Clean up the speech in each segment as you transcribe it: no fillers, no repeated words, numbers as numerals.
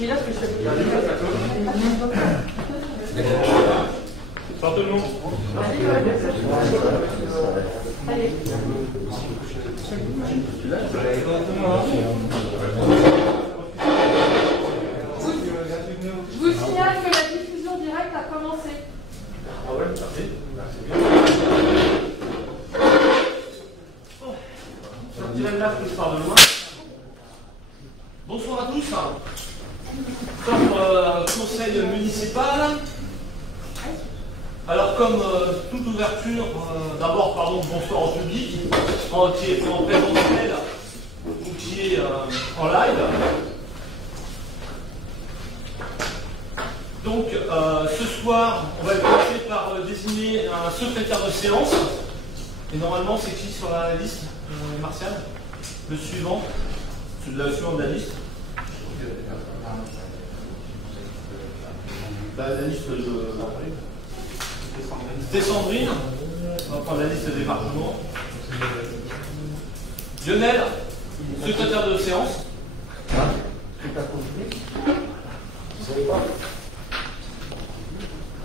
mis là parce que je sais pas. Pas tout le monde. Allez. Je vous signale que la diffusion directe a commencé. Ah ouais, merci. Je dirais là que je pars de loin. Bonsoir à tous. Comme conseil municipal. Alors comme toute ouverture, d'abord pardon, bonsoir au public, qui est en présentiel ou qui est en live. Donc ce soir, on va commencer par désigner un secrétaire de séance. Et normalement, c'est qui sur la liste, Martial? Le suivant, c'est de la suivante de la liste. La liste c'était Sandrine. On va prendre la liste des départements. Lionel, secrétaire de séance.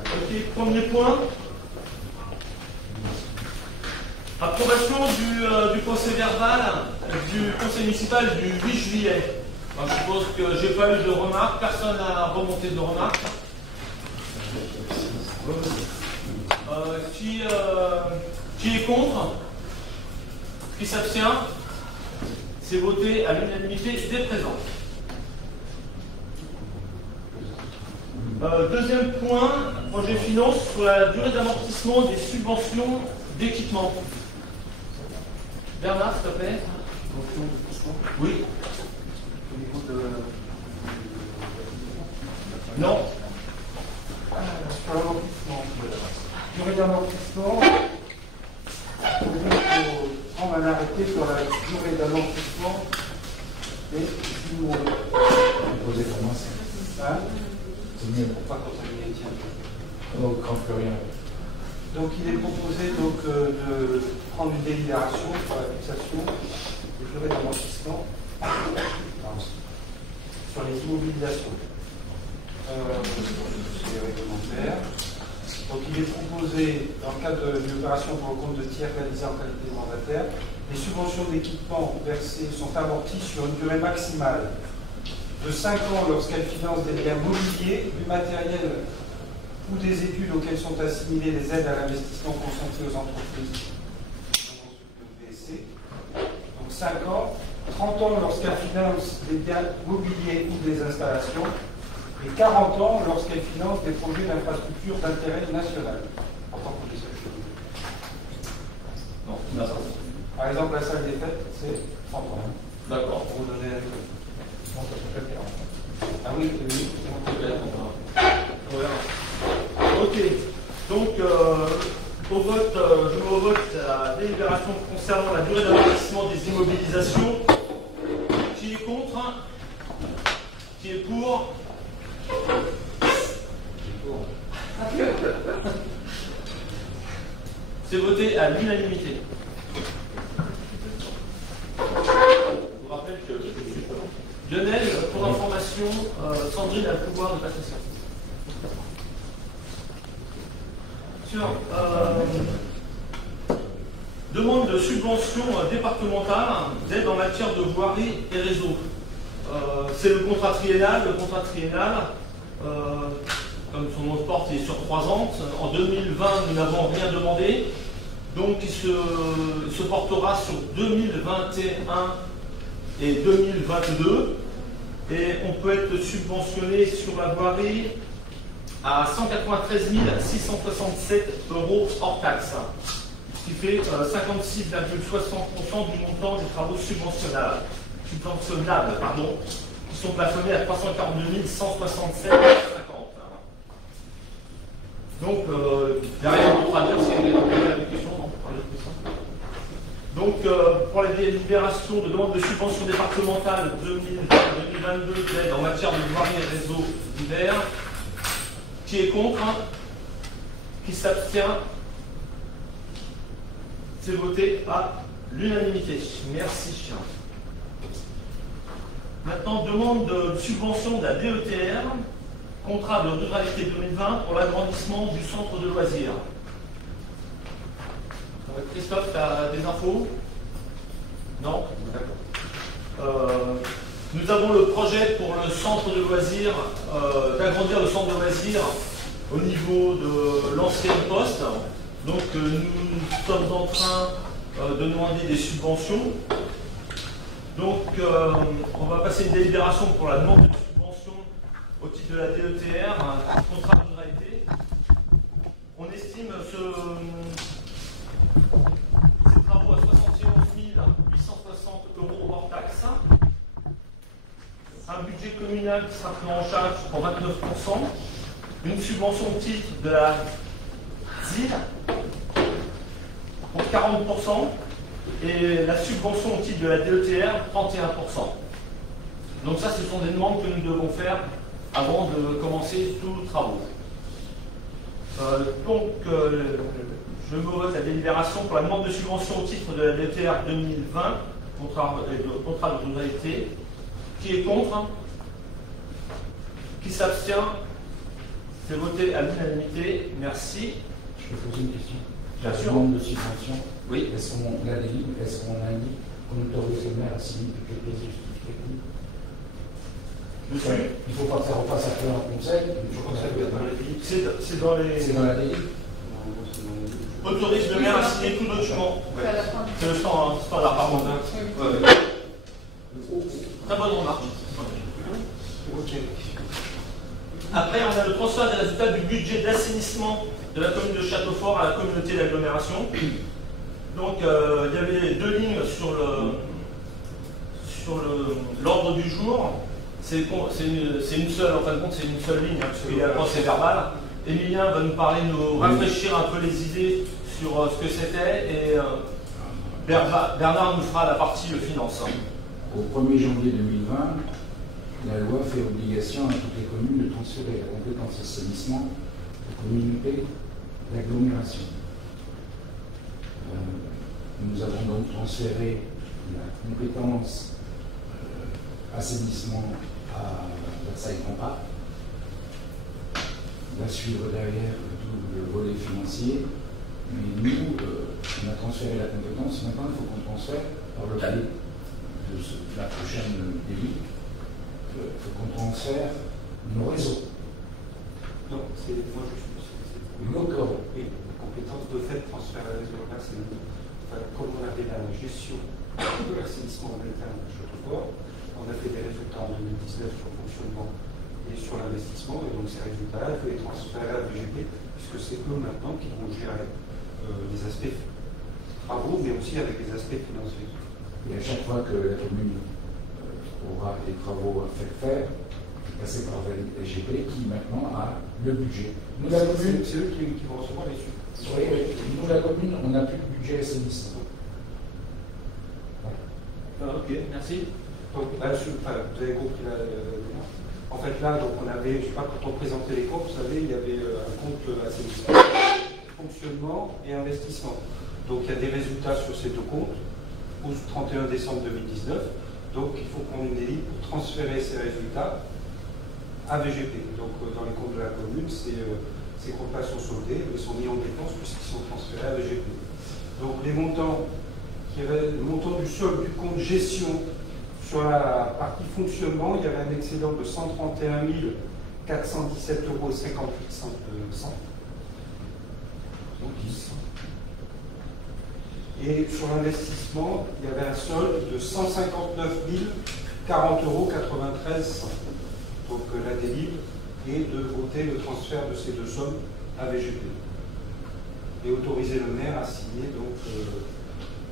Ok, premier point. Approbation du procès verbal du conseil municipal du 8 juillet. Alors, je suppose que j'ai pas eu de remarques, personne n'a remonté de remarques. Qui est contre? Qui s'abstient? C'est voté à l'unanimité des présents. Deuxième point, projet finance sur la durée d'amortissement des subventions d'équipement. Bernard, s'il te plaît. Oui. Au niveau de... Non. Sur l'amortissement. Durée d'amortissement. Il faut prendre un arrêté sur la durée d'amortissement des 6 mois. Posé pour moi, Hein? c'est mieux. Pas contaminer, tiens. On ne craint plus rien. Donc il est proposé donc, de prendre une délibération sur la fixation des durées d'amortissement sur les immobilisations. C'est réglementaire. Donc il est proposé, dans le cadre d'une opération pour le compte de tiers réalisée en qualité de mandataire, les subventions d'équipement versées sont amorties sur une durée maximale de 5 ans lorsqu'elles financent des biens mobiliers, du matériel ou des études auxquelles sont assimilées les aides à l'investissement consenties aux entreprises. Donc 5 ans, 30 ans lorsqu'elles financent des biens mobiliers ou des installations, et 40 ans lorsqu'elles financent des projets d'infrastructure d'intérêt national. En tant que Non, d'accord. par exemple, la salle des fêtes, c'est 30 ans. D'accord. Pour vous donner un exemple. Non, ça peut faire 40. Ah oui, oui. Ok. Donc, au vote, je mets au vote la délibération concernant la durée d'amortissement des immobilisations. Qui est contre? Qui est pour? C'est voté à l'unanimité. Je vous rappelle que Lionel, pour information, Sandrine a le pouvoir de passation. Sur demande de subvention départementale d'aide en matière de voirie et réseau. C'est le contrat triennal. Le contrat triennal, comme son nom le porte, il est sur 3 ans. En 2020, nous n'avons rien demandé. Donc, il se portera sur 2021 et 2022. Et on peut être subventionné sur la voirie à 193 667 € hors taxe, ce qui fait 56,60% du montant des travaux subventionnables, qui sont plafonnés à 342 167,50 €. Donc, derrière, on pourra dire s'il y a des questions. Donc, pour la délibération de demande de subvention départementale 2020-2022 d'aide en matière de voirie et réseau divers, qui est contre? Qui s'abstient? C'est voté à l'unanimité. Merci. Maintenant, demande de subvention de la DETR, contrat de ruralité 2020 pour l'agrandissement du centre de loisirs. Christophe, tu as des infos? Non? D'accord. Nous avons le projet pour le centre de loisirs, d'agrandir le centre de loisirs au niveau de l'ancienne poste. Donc nous sommes en train de demander des subventions. Donc on va passer une délibération pour la demande de subvention au titre de la DETR, un contrat de ruralité. On estime ces travaux à 71 860 € hors taxe. Un budget communal qui sera pris en charge pour 29%. Une subvention au titre de la ZIL pour 40%. Et la subvention au titre de la DETR, 31%. Donc ça, ce sont des demandes que nous devons faire avant de commencer tous nos travaux. Je me vote la délibération pour la demande de subvention au titre de la DETR 2020, contrat de ruralité. Qui est contre? Qui s'abstient? C'est voté à l'unanimité. Merci. Je peux poser une question? Bien sûr. La demande de subvention, Oui. est-ce qu'on la délivre? Est-ce qu'on indique qu'on autorise le maire à signer toutes les pièces justificatives? Monsieur, il ne faut pas que ça repasse après en conseil. c'est dans les. C'est dans la délivre. Autorise le maire à signer tout document. C'est à la fin. C'est le standard, pardon. Oui. Très bonne remarque. Ok. Après, on a le transfert des résultats du budget d'assainissement de la commune de Châteaufort à la communauté d'agglomération. Donc, il y avait deux lignes sur l'ordre du jour. C'est une seule, en fin de compte, c'est une seule ligne, hein, puisqu'il y a le procès verbal. Emilien va nous parler, nous rafraîchir un peu les idées sur ce que c'était, et Bernard nous fera la partie finance. Au 1er janvier 2020, la loi fait obligation à toutes les communes de transférer la compétence assainissement aux communautés d'agglomération. Nous avons donc transféré la compétence assainissement à Versailles-Compas. Va suivre derrière tout le volet financier, mais nous, on a transféré la compétence. Maintenant, il faut qu'on transfère par le biais de la prochaine délit. Il faut qu'on transfère nos réseaux. Non, c'est moi je suis. Nos corps. Oui, la compétence de fait transfert à réseau local, c'est nous. Enfin, comme on avait la gestion de l'assainissement en interne à Châteaufort, on a fait des résultats en 2019 sur le fonctionnement et sur l'investissement, et donc ces résultats-là, il faut les transférer à la BGP, puisque c'est eux maintenant qui vont gérer les aspects travaux, mais aussi avec les aspects financiers. Et à chaque fois que la commune aura des travaux à faire, passer par la BGP qui maintenant a le budget. Nous, la commune, c'est eux qui vont recevoir les sous. Nous, la commune, on n'a plus de budget assainissement. Ok, merci. Donc là, vous avez compris la en fait, là, donc on avait, je ne sais pas, quand on présentait les comptes, vous savez, il y avait un compte assainissement, fonctionnement et investissement. Donc il y a des résultats sur ces deux comptes au 31 décembre 2019. Donc il faut qu'on ait une délit pour transférer ces résultats à VGP. Donc dans les comptes de la commune, ces comptes-là sont soldés, mais sont mis en dépense puisqu'ils sont transférés à VGP. Donc les montants, le montant du solde du compte gestion sur la partie fonctionnement, il y avait un excédent de 131 417,58 €. Et sur l'investissement, il y avait un solde de 159 040,93 €. Donc la délivre est de voter le transfert de ces deux sommes à VGP. Et autoriser le maire à signer donc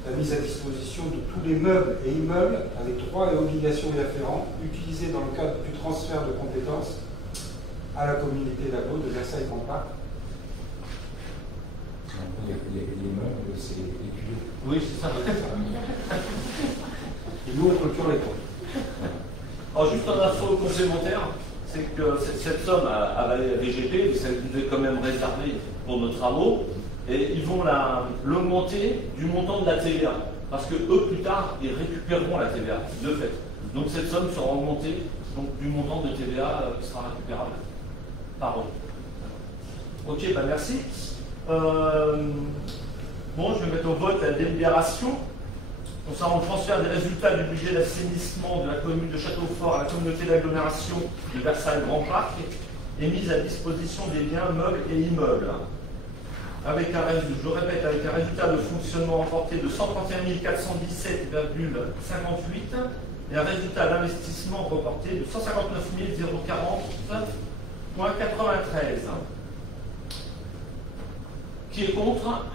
la mise à disposition de tous les meubles et immeubles avec droits et obligations y afférents utilisés dans le cadre du transfert de compétences à la communauté d'agglo de Versailles-Compas. Les meubles, c'est les tuyaux. Oui, c'est ça. Et nous, on clôture les comptes. Alors, juste un info complémentaire, c'est que cette somme a valé la VGP, mais ça nous est quand même réservé pour nos travaux. Et ils vont l'augmenter du montant de la TVA. Parce que eux, plus tard, ils récupéreront la TVA, de fait. Donc cette somme sera augmentée donc, du montant de TVA qui sera récupérable par an. Ok, bah merci. Bon, je vais mettre au vote la délibération concernant le transfert des résultats du budget d'assainissement de la commune de Châteaufort à la communauté d'agglomération de Versailles-Grand Parc et mise à disposition des biens meubles et immeubles. Avec je répète, avec un résultat de fonctionnement remporté de 131 417,58 et un résultat d'investissement reporté de 159 040,93. Qui est contre?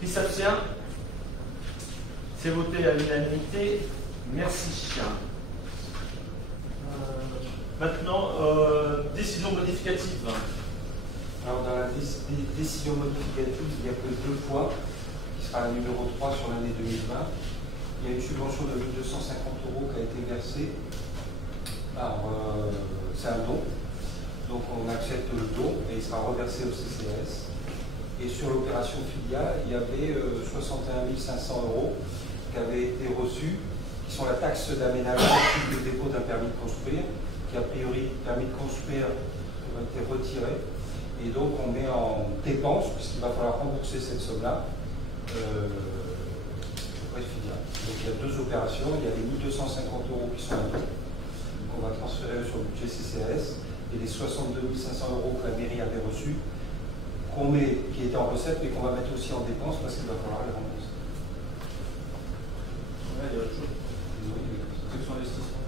Qui s'abstient? C'est voté à l'unanimité. Merci. Maintenant, décision modificative. Alors, dans la décision modificative, il n'y a que 2 points, qui sera la numéro 3 sur l'année 2020. Il y a une subvention de 1 250 € qui a été versée par. C'est un don. Donc, on accepte le don et il sera reversé au CCAS. Et sur l'opération filiale, il y avait 61 500 € qui avaient été reçus, qui sont la taxe d'aménagement du dépôt d'un permis de construire, qui a priori, permis de construire, a été retiré. Et donc on met en dépense, puisqu'il va falloir rembourser cette somme-là, auprès de filiale. Donc il y a 2 opérations, il y a les 1 250 € qui sont à nous, qu'on va transférer sur le budget CCAS, et les 62 500 € que la mairie avait reçus, qui étaient en recette, mais qu'on va mettre aussi en dépense parce qu'il va falloir les rembourser. Ouais, il y a autre chose. Section investissement.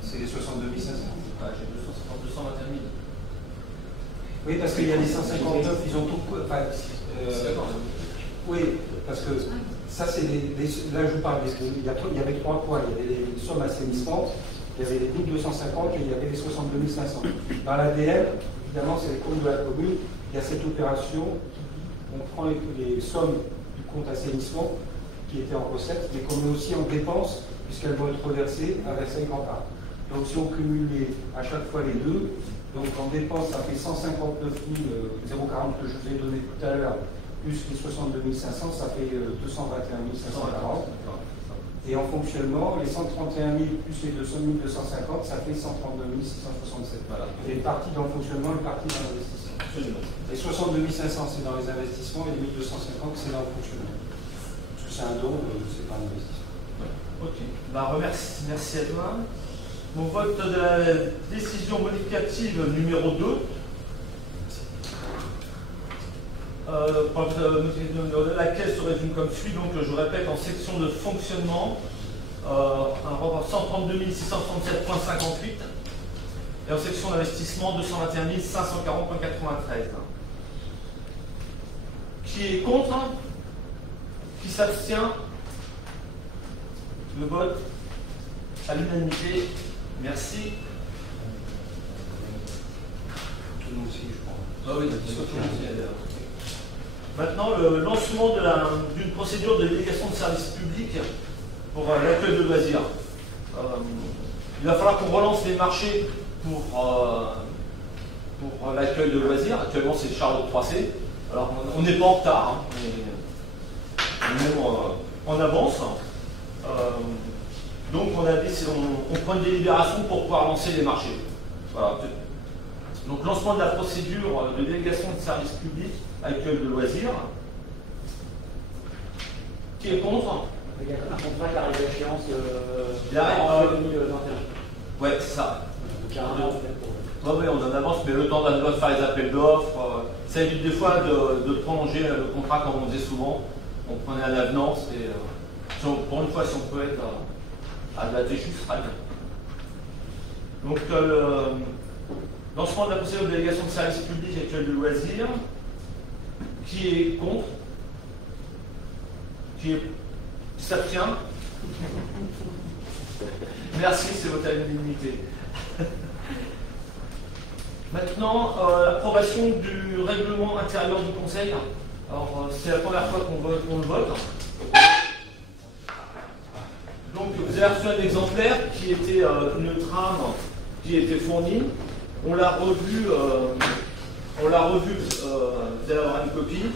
C'est les 62 500. Ouais, j'ai 221 000. Oui, parce qu'il y a les 159, ils ont tout. Enfin, oui, parce que ça, c'est là, je vous parle il y avait 3 points. Il y avait les sommes assainissement, il y avait les 1 250 et il y avait les 62 500. Dans l'ADN, évidemment, c'est les comptes de la commune. Il y a cette opération, on prend les sommes du compte assainissement qui étaient en recette, mais qu'on met aussi en dépenses, puisqu'elles vont être reversées à Versailles-Grand Parc. Donc si on cumule à chaque fois les deux, donc en dépenses, ça fait 159 040 que je vous ai donné tout à l'heure, plus les 62 500, ça fait 221 540. Et en fonctionnement, les 131 000 plus les 200 250, ça fait 132 667. Voilà. Il y a une partie dans le fonctionnement et une partie dans l'investissement. Les 62 500, c'est dans les investissements, et les 1250, c'est dans le fonctionnement. Parce que c'est un don, c'est pas un investissement. Ok. Bah, merci à toi. Mon vote de la décision modificative numéro 2. Laquelle se résume comme suit, donc je répète, en section de fonctionnement, un rapport 132 667,58 et en section d'investissement 221 540,93. Qui est contre? Qui s'abstient? Le vote à l'unanimité. Merci. Tout le monde aussi, je crois. Ah oui, maintenant, le lancement d'une procédure de délégation de service public pour l'accueil de loisirs. Il va falloir qu'on relance les marchés pour l'accueil de loisirs. Actuellement, c'est Charles 3C. Alors, on n'est pas en retard, hein, on est même en avance. Donc, on prend une délibération pour pouvoir lancer les marchés. Voilà. Donc, lancement de la procédure de délégation de service public accueil de loisirs. Qui est contre? Il y a un contrat qui arrive à échéance en 2021. Ouais, c'est ça. Donc il y a un an en fait. Oui, on en avance, mais le temps de faire les appels d'offres, ça évite des fois de prolonger le contrat comme on faisait souvent. On prenait à l'avenance et pour une fois, si on peut être à la déchue, ce sera bien. Donc, lancement de la procédure de délégation de service public accueil de loisirs. Qui est contre? Qui s'abstient? Merci, c'est votre unanimité. Maintenant, l'approbation du règlement intérieur du Conseil. Alors, c'est la première fois qu'on le vote. Donc, vous avez reçu un exemplaire qui était une trame qui était fournie. On l'a revu, vous allez avoir une copie.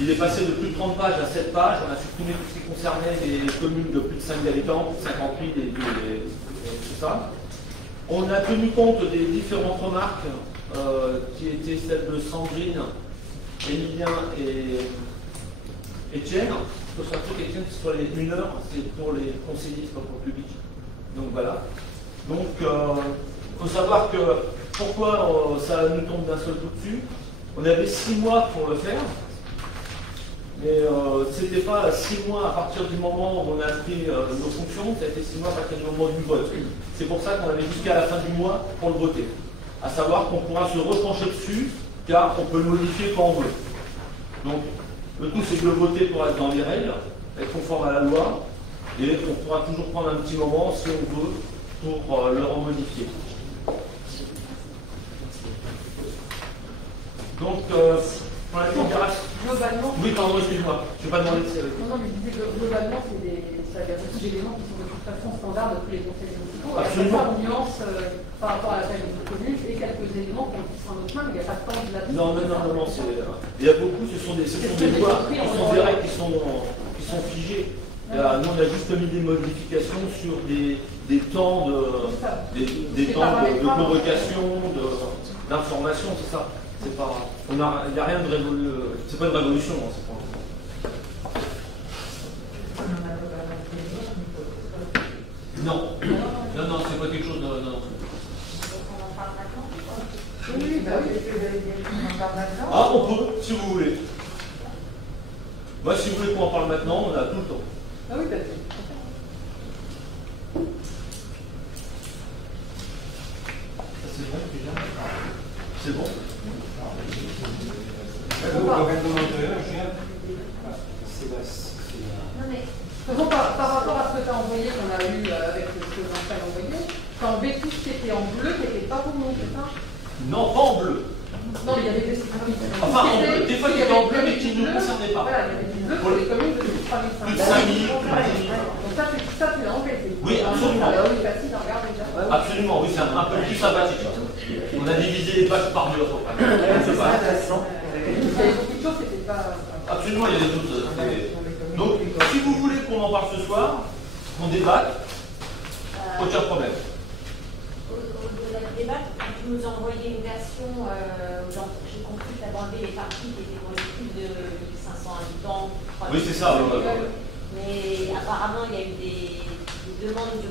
Il est passé de plus de 30 pages à 7 pages. On a supprimé tout ce qui concernait les communes de plus de 5 habitants, 58 et tout ça. On a tenu compte des différentes remarques qui étaient celles de Sandrine, Emilien et Etienne. Il faut surtout Etienne, ce soit les 1 heure, c'est pour les conseillers, c'est pas pour le public. Donc voilà. Donc il faut savoir que pourquoi ça nous tombe d'un seul coup dessus. On avait 6 mois pour le faire. Mais c'était pas 6 mois à partir du moment où on a pris nos fonctions, ça a été 6 mois à partir du moment du vote. C'est pour ça qu'on avait jusqu'à la fin du mois pour le voter. À savoir qu'on pourra se repencher dessus, car on peut le modifier quand on veut. Donc, le tout c'est de le voter pour être dans les règles, être conforme à la loi, et on pourra toujours prendre un petit moment, si on veut, pour le remodifier. Donc, pour la configuration. Globalement. Oui, pardon, excuse-moi. Je ne vais pas demander de série. Non, mais je disais que globalement, c'est des éléments qui sont de toute façon standards de tous les conseils municipaux. Absolument. Il y a une nuance par rapport à la taille de nos communes et quelques éléments qui sont en notre main, mais il n'y a pas de temps là-dessus. Non. Il y a beaucoup, ce sont des lois, ce sont des règles qui sont figées. Nous, on a juste mis des modifications sur des temps de convocation, d'information, c'est ça. C'est pas, il n'y a rien de révolution. C'est pas une révolution. Hein, c'est pas... Non, c'est pas quelque chose de. Non. Oui, bah oui. Ah, on peut, si vous voulez. Moi, si vous voulez qu'on en parle maintenant, on a tout le temps. Ah oui, bah C'est bon, déjà. C'est bon. Faisons par rapport à ce que tu as envoyé, qu'on a eu avec ce que Vincent a envoyé, tu as enlevé tout ce qui était en bleu, qui n'était pas pour nous, c'est ça? Non, pas en bleu. Non, il y avait des Enfin, en bleu, des fois il y avait en bleu, mais qui ne nous concernait pas. Voilà, il y avait du bleu pour les communes de plus de 3 500. Plus de 5 000. Donc ça, tu l'as enlevé. Oui, absolument. Oui, facile à regarder déjà. Absolument, oui, c'est un peu plus sympathique. On a divisé les pages par deux. Il y avait beaucoup de choses, c'était pas. Absolument, il y a des choses. Donc, si vous voulez qu'on en parle ce soir, qu'on débatte, aucun problème. Au-delà du débat, tu nous as envoyé une version, j'ai compris que tu avais enlevé les parties qui étaient pour les plus de 1500 habitants. Oui, c'est ça. Mais apparemment, il y a eu des demandes de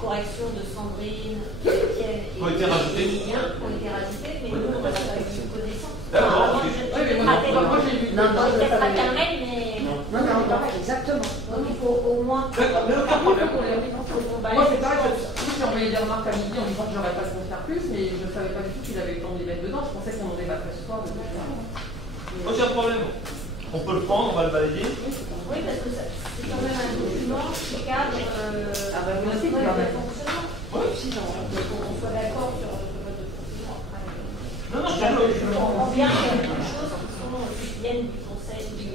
correction de Sandrine, Etienne et Emilien qui ont été rajoutées, mais nous, on n'a pas eu de connaissance. D'accord. Moi, j'ai lu. Non, peut-être pas Carmel, mais. Non, exactement. Donc il faut au moins. D'accord, mais aucun problème. Moi, c'est pareil, j'ai envoyé des remarques à midi en disant que j'aurais pas de faire plus, mais je ne savais pas du tout qu'il avait eu le temps d'y mettre dedans. Je pensais qu'on en débattrait ce soir. Aucun problème. On peut le prendre, on va le balayer. Oui, parce que c'est quand même un document qui cadre le fonctionnement. Oui. On soit d'accord sur le mode de fonctionnement. Non, Je comprends bien qu'il y a beaucoup de choses qui viennent du Conseil du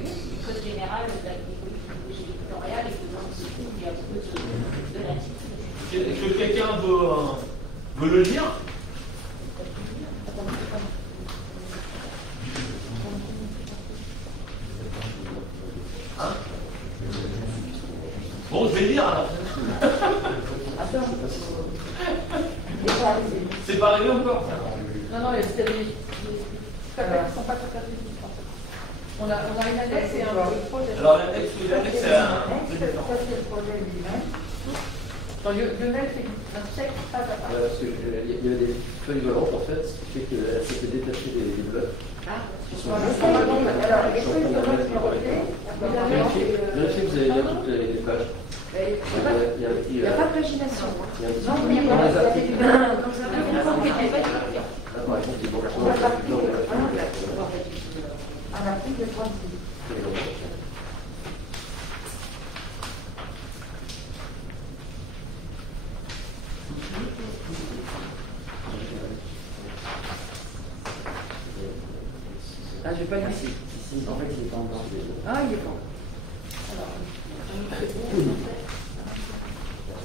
Code général de l'agriculture territoriale et que dans ce coup, il y a beaucoup de latitude. Est-ce que quelqu'un veut le lire? Hein? Bon, je vais le lire alors. C'est pas arrivé encore. Non, c'était des ne sont pas tout à fait justes, en fait. On a une annexe et un projet. Alors l'annexe, c'est un. Lionel fait un chèque pas à pas. Parce qu'il y avait des feuilles volantes en fait, ce qui fait qu'elle s'était détachée des blocs. Vérifiez que vous avez bien toutes les pages. Il n'y a pas de pagination. À l'article 36. Ah, j'ai pas dit. Si, en fait, il est pas encore. Ah, il est bon.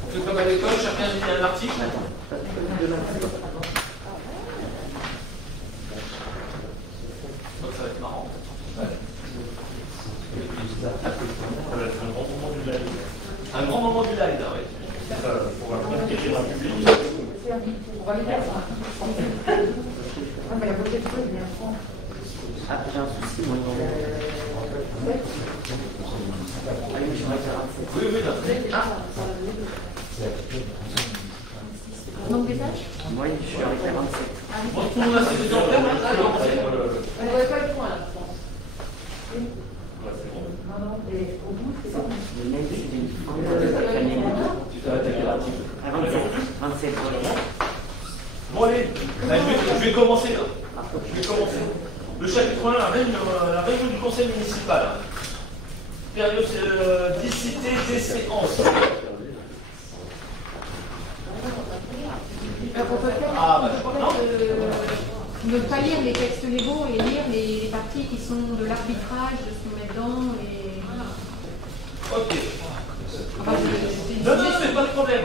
On fait comme à l'école, chacun lit un article. Donc ça va être marrant. Ah, j'ai un souci, moi. Ah oui, je suis à 47. Oui, oui, là. Nombre d'étages? Moi, je suis avec 47. Bon, tout le monde a ses exemplaires, hein, On ne voit pas le point là, je pense. Non, non, et au bout, c'est ça. Le nom du suivi. Tu dois attaquer l'article. À 27. Bon, allez, je vais commencer là. Je vais commencer. Le chapitre 1, la réunion du conseil municipal. Périodicité des séances. Ah, bah, non. Ne pas lire les textes légaux et lire les parties qui sont de l'arbitrage, de ce qu'on met dedans. Et... Ok. Non, c'est pas de problème.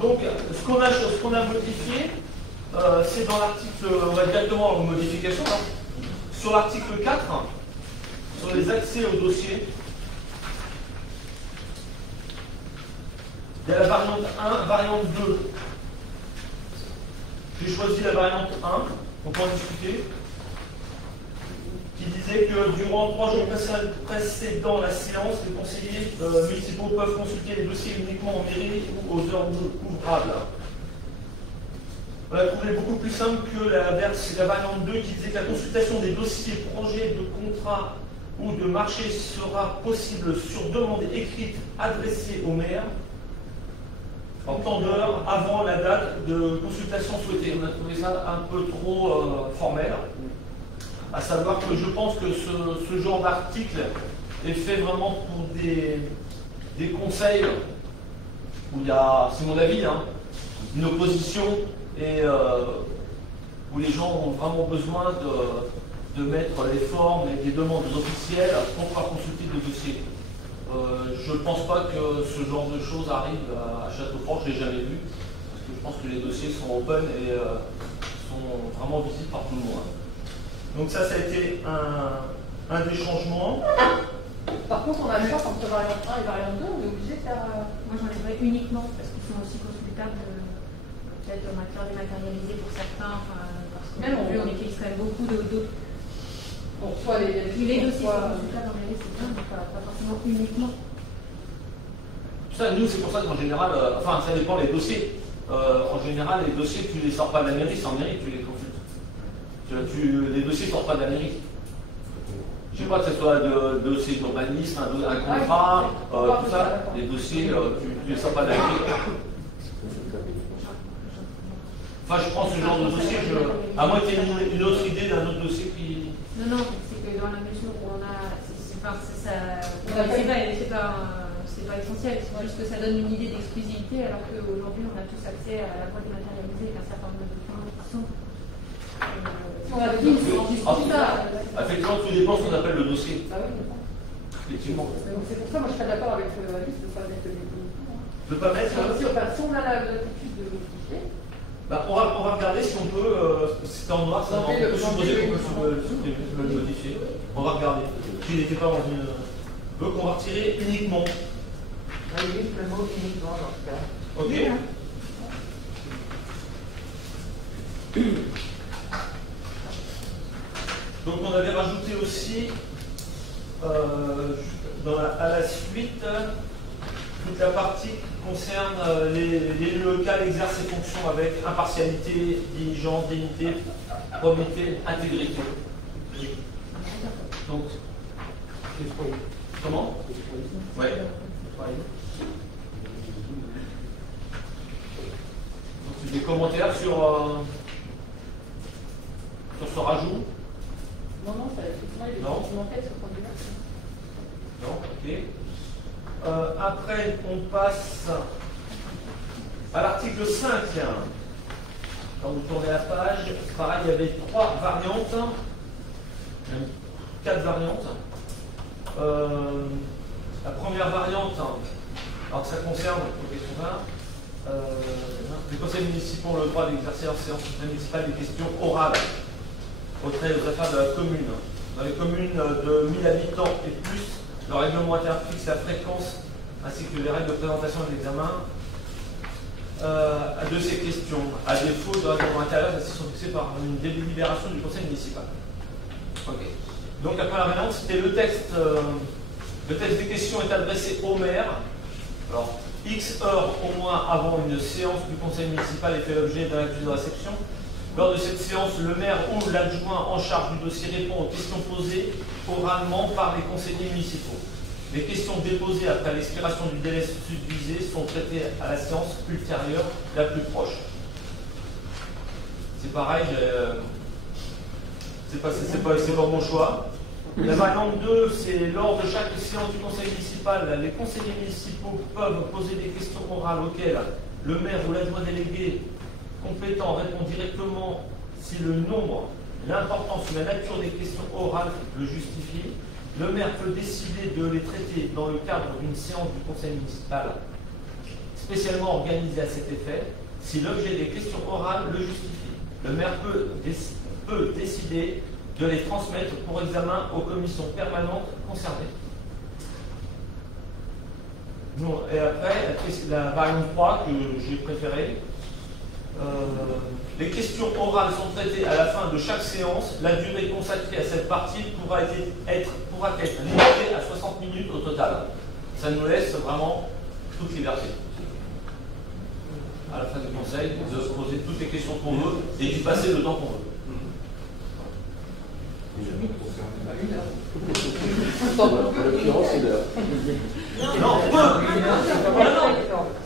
Donc, ce qu'on a modifié, c'est dans l'article, on va directement en modification, hein. Sur l'article 4, sur les accès au dossier. Il y a la variante 1, variante 2. J'ai choisi la variante 1, on peut en discuter, qui disait que durant 3 jours précédant la séance, les conseillers municipaux peuvent consulter les dossiers uniquement en mairie ou aux heures ouvrables. On a trouvé beaucoup plus simple que la variante 2 qui disait que la consultation des dossiers, projets de contrat ou de marché sera possible sur demande écrite adressée au maire en temps d'heure avant la date de consultation souhaitée. On a trouvé ça un peu trop formel. À savoir que je pense que ce genre d'article est fait vraiment pour des conseils où il y a, c'est mon avis, hein, une opposition et où les gens ont vraiment besoin de mettre les formes et des demandes officielles pour pouvoir consulter le dossier. Je ne pense pas que ce genre de choses arrive à Châteaufort, je ne l'ai jamais vu, parce que je pense que les dossiers sont open et sont vraiment visibles par tout le monde. Donc ça a été un des changements. Par contre, on a le choix entre variante 1 et variante 2, on est obligé de faire... Moi, j'enlèverais uniquement, parce qu'ils sont aussi consultables, peut-être en matière dématérialisée pour certains, parce qu'on utilise quand même beaucoup d'autres. Bon, soit les dossiers sont consultables en mairie, c'est bien, mais pas forcément uniquement. Ça, nous, c'est pour ça qu'en général, enfin, ça dépend des dossiers. En général, les dossiers, tu ne les sors pas de la mairie, c'est en mairie que tu les consultes. Les dossiers ne sortent pas de la mairie. Je ne sais pas que ce soit de dossier d'urbanisme, un contrat, tout ça, les dossiers, tu ne les sors pas de la mairie. Enfin, je prends ce genre de dossier, à moins qu'il y ait une autre idée d'un autre dossier qui... Non, c'est que dans la mesure où on a... C'est pas essentiel, c'est juste que ça donne une idée d'exclusivité, alors qu'aujourd'hui, on a tous accès à la voie dématérialisée avec un certain nombre de documents qui sont... Effectivement, tout dépend de ce qu'on appelle le dossier. Ah oui, effectivement. C'est pour ça, moi je serais d'accord avec Alice de ne pas mettre les documents. De ne pas mettre. Si on a l'habitude de modifier. Bah, on va regarder si on peut. C'est en noir, ça on peut supposer qu'on peut le modifier. On va regarder. S'il n'était pas dans une. Donc on va retirer uniquement. Oui, le mot uniquement dans ce cas. Ok. Donc on avait rajouté aussi à la suite toute la partie qui concerne l'élu local exerce ses fonctions avec impartialité, diligence, dignité, probité, intégrité. Donc, comment? Ouais. Donc des commentaires sur ce rajout? Non, ça effectivement, il est documenté sur le point de vue. Non, ok. Après, on passe à l'article 5. Quand vous tournez la page, pareil, il y avait 3 variantes, 4 variantes. La première variante, alors ça concerne, les conseils municipaux ont le droit d'exercer en séance municipale des questions orales aux affaires de la commune. Dans les communes de 1000 habitants et plus, le règlement intérieur fixe la fréquence ainsi que les règles de présentation et d'examen. de ces questions, à défaut de règlement intérieur, elles sont fixées par une délibération du conseil municipal. Ok. Donc après la variante, c'était le texte des questions est adressé au maire. Alors, X heures au moins avant une séance du conseil municipal est fait l'objet d'un accusé de réception. Lors de cette séance, le maire ou l'adjoint en charge du dossier répond aux questions posées oralement par les conseillers municipaux. Les questions déposées après l'expiration du délai subdivisé sont traitées à la séance ultérieure la plus proche. C'est pareil, c'est pas mon choix. La variante 2, c'est lors de chaque séance du conseil municipal, les conseillers municipaux peuvent poser des questions orales auxquelles le maire ou l'adjoint délégué compétent répond directement si le nombre, l'importance ou la nature des questions orales le justifie. Le maire peut décider de les traiter dans le cadre d'une séance du conseil municipal spécialement organisée à cet effet, si l'objet des questions orales le justifie. Le maire peut décider de les transmettre pour examen aux commissions permanentes concernées. Bon, et après, la variante 3 que j'ai préférée. Les questions orales sont traitées à la fin de chaque séance. La durée consacrée à cette partie pourra être limitée à 60 minutes au total. Ça nous laisse vraiment toute liberté à la fin du conseil de se poser toutes les questions qu'on veut et d'y passer le temps qu'on veut. En l'occurrence, c'est l'heure. Non,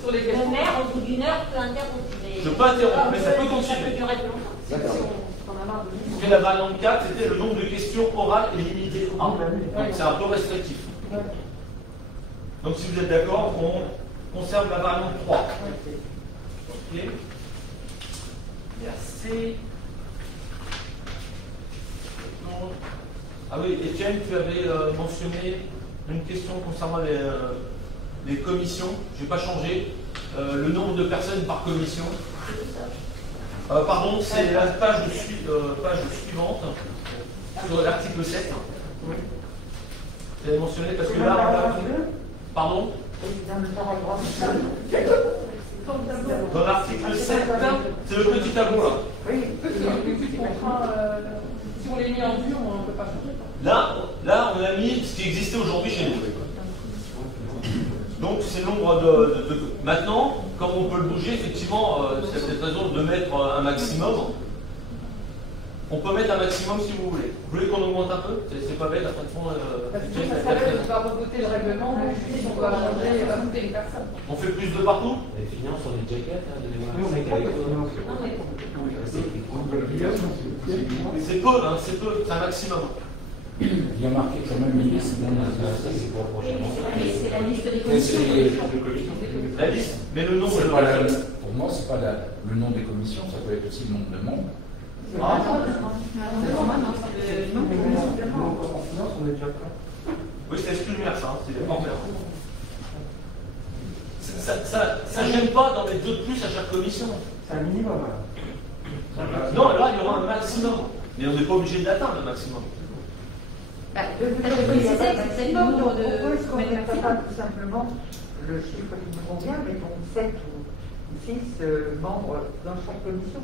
Sur les questions. Le maire, au bout d'une heure, peut interrompre. Je peux interrompre, mais ça peut continuer. Ça peut durer plus longtemps. Et la variante 4, c'était le nombre de questions orales est limité à 1. Donc c'est un peu restrictif. Donc si vous êtes d'accord, on conserve la variante 3. Ok. Merci. Ah oui, Étienne, tu avais mentionné une question concernant les commissions. Je n'ai pas changé. Le nombre de personnes par commission. Pardon, c'est la page suivante, sur l'article 7. C'est mentionné parce que là, pardon. Dans l'article 7, c'est le petit tableau là. Oui, si on les met en dur, on ne peut pas changer. Là, on a mis ce qui existait aujourd'hui chez nous. Donc c'est le nombre de... Maintenant, comme on peut le bouger, effectivement, c'est peut-être raison de mettre un maximum. On peut mettre un maximum si vous voulez. Vous voulez qu'on augmente un peu? C'est pas bête, après le fond... Parce que ça serait bête de pas revoter le règlement, on va changer, rajouter les personnes. On fait plus de partout? Les finances, on est déjà quatre, c'est peu, hein, c'est peu, c'est un maximum. Il y a marqué quand même une liste. C'est la liste des commissions. La liste, mais le nombre de... Pour moi, c'est pas le nom des commissions, ça peut être aussi le nombre de membres. Ah. Oui, c'est exclumaire ça, c'est ça gêne pas d'en mettre 2 de plus à chaque commission. C'est un minimum. Non, là il y aura un maximum. Mais on n'est pas obligé d'atteindre le maximum. Pourquoi est-ce qu'on ne met pas tout simplement le chiffre qui nous convient, mais donc 7 ou 6 membres dans chaque commission?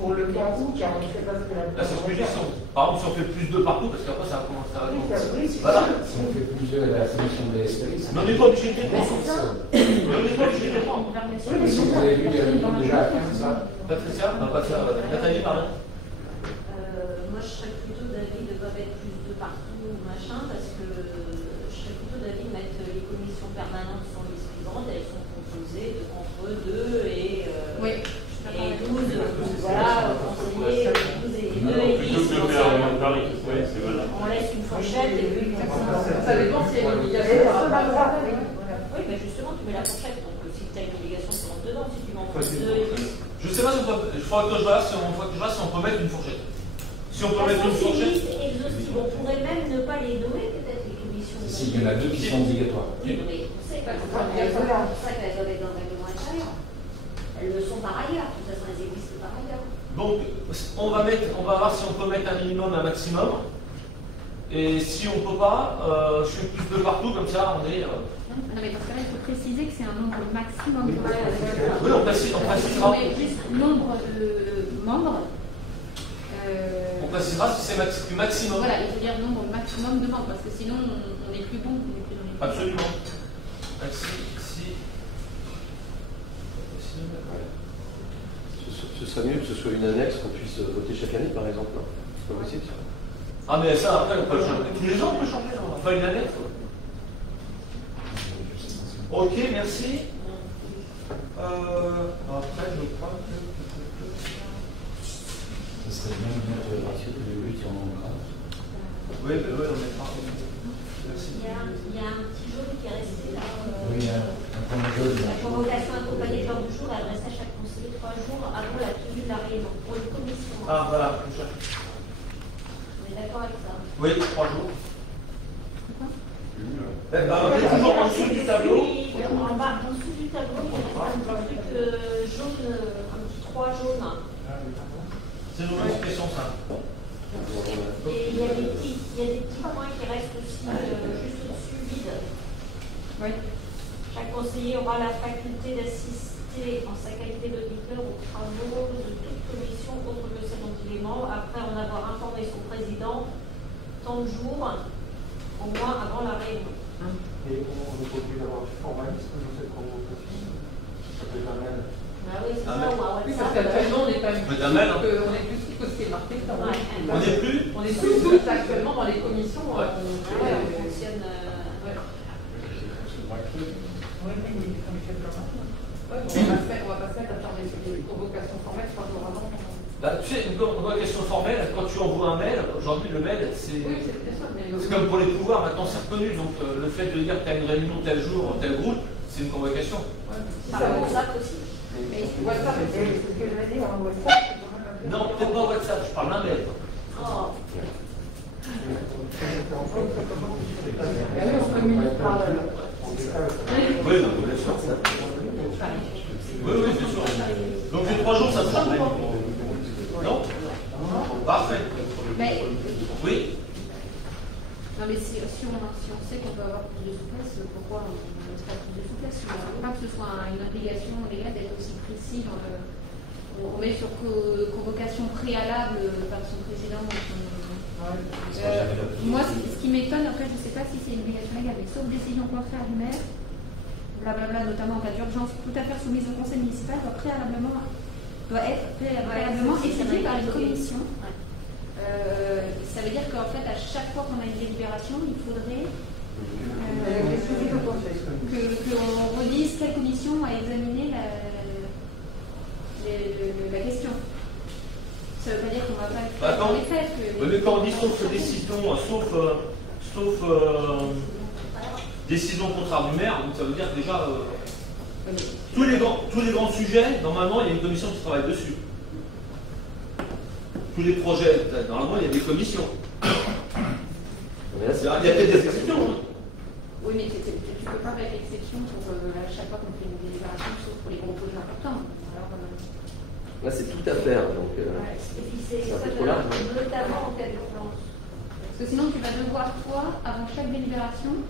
Pour le cas où, car on ne sait pas ce que la... Là, c'est suggestion. Par exemple, si on fait plus de partout, parce qu'après, ça va commencer à... Voilà. Si on fait plusieurs à la commission de l'esprit, on n'est pas obligé de les prendre. On n'est pas obligé de les prendre. Si vous avez vu, il y a déjà à faire ça. Patricia, Nathalie, pardon. Moi, je serais plutôt d'avis de ne pas mettre plus de partout ou machin, parce que je serais plutôt d'avis de mettre les commissions permanentes sont les suivantes, elles sont composées entre 2 et 12, voilà, conseillers, 12 et 2 et 10. On laisse une fourchette et puis ça dépend si il y a une obligation. Oui, mais justement, tu mets la fourchette, donc si tu as une obligation, tu rentres dedans, si tu m'en fais 2 et 10. Je ne sais pas si on peut, il faudra que je vois si on peut mettre une fourchette. Si on peut mettre une fourchette. On pourrait même ne pas les nommer, peut-être, les commissions. Si, il y en a 2 qui sont obligatoires. Oui, mais on sait pas, c'est pour ça qu'elles doivent être dans le règlement intérieur. Elles le sont par ailleurs, de toute façon, elles existent par ailleurs. Donc, on va voir si on peut mettre un minimum, un maximum. Et si on ne peut pas, je fais plus de partout, comme ça on est. Non, mais parce que là, il faut préciser que c'est un nombre maximum. Oui, on précisera. Nombre de membres. On précisera si c'est du maximum. Voilà, il faut dire nombre maximum de membres, parce que sinon on est plus bon, on est plus dans les. Absolument. Ce serait mieux que ce soit une annexe qu'on puisse voter chaque année, par exemple. C'est pas possible, ça. Ah, mais ça, après, on peut le changer. Tous les ans, on peut changer. Enfin, une annexe. Ok, merci. Après, je crois que. Ce serait bien de mettre le ratio que le but en grave. Oui, on est pas. Merci. Il y a un petit jaune qui est resté là. Oui, un point jaune. La convocation accompagnée de l'ordre du jour est adressée à chaque conseiller 3 jours avant la tenue de la réunion pour une commission. Ah, voilà. On est d'accord avec ça? Oui, 3 jours. C'est toujours en dessous du tableau. Oui, en bas, en dessous du tableau, il y a un petit truc jaune, un petit 3 jaune. C'est une mauvaise question, ça. Et il y a des petits points qui restent aussi juste au-dessus, vides. Oui. Chaque conseiller aura la faculté d'assister en sa qualité d'auditeur aux travaux de toute commission autre que celle dont il est membre, après en avoir informé son président tant de jours, au moins avant la réunion. Et on est obligé d'avoir du formalisme dans cette convocation. Ça peut être un mail. Ah oui, c'est ça, ou un Oui, parce WhatsApp. qu'actuellement, on n'est pas Mais d'un mail, hein. on est plus que ce qui est marqué. On n'est plus. On est plus tous actuellement dans les commissions. Ouais. On fonctionne. Oui, mais il est comme chef de On va pas se mettre à faire des convocations formelles 3 jours avant. Bah, tu sais, une question formelle, quand tu envoies un mail, aujourd'hui le mail, c'est. Oui, c'est bien sûr. C'est comme pour les pouvoirs, maintenant c'est reconnu. Donc le fait de dire que tu as une réunion tel jour, tel groupe, c'est une convocation. Par WhatsApp aussi. Mais WhatsApp, C'est ce que je veux dire, en WhatsApp. Non, peut-être pas WhatsApp, je parle d'un mail. Oh. On se communique par Oui, non, bien sûr. Oui, bien sûr. Donc les 3 jours, ça sera prêt. Non? Parfait. Mais, Oui? non, mais si on sait qu'on peut avoir plus de souplesse, pourquoi on ne laisse pas plus de souplesse? Il ne faut pas que ce soit une obligation légale d'être aussi précis dans le. On met sur convocation préalable par son président. Moi, ce qui m'étonne, après, je ne sais pas si c'est une obligation légale, mais sauf décision contraire du maire, blablabla, notamment en cas d'urgence, toute affaire soumise au conseil municipal doit être préalablement étudiée par une commission. Ça veut dire qu'en fait, à chaque fois qu'on a une délibération, il faudrait qu'on redise quelle commission a examiné la question. Ça ne veut pas dire qu'on ne va pas le faire dans les faits. Mais quand on dit sauf décision, sauf décision contraire du maire, donc ça veut dire déjà tous les grands sujets, normalement il y a une commission qui travaille dessus. Tous les projets, normalement il y a des commissions. Il y a peut-être des exceptions. Oui, mais tu ne peux pas mettre l'exception pour à chaque fois qu'on fait une délibération, sauf pour les gros projets importants. Alors, Là, c'est tout à faire, donc Et puis c'est un ça, peu trop large. notamment en cas d'urgence. parce que sinon, tu vas devoir, toi, avant chaque délibération,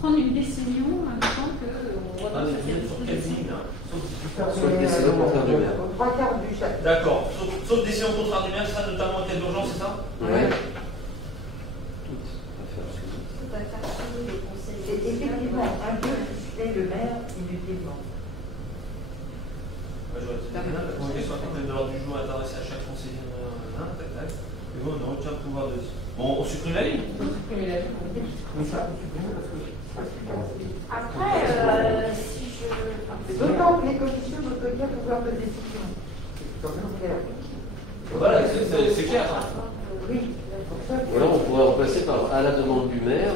prendre une décision indiquant qu'on va Sur faire quelle ligne, hein? Sauf décision contraire du maire. 3 quarts du chapitre. D'accord. Sauf décision contraire du maire, ça notamment en cas d'urgence, c'est ça? Ouais. Tout à faire suivre les conseils. C'est effectivement un peu suspect le maire inutilement. La question de l'ordre du jour est adressée à chaque conseiller. Et bon, on n'a aucun pouvoir de. Bon, on supprime la ligne. Après, si je. D'autant que les commissions n'ont aucun pouvoir de décision. C'est quand même clair. Voilà, c'est clair. Oui, Ou alors on pourrait remplacer par à la demande du maire,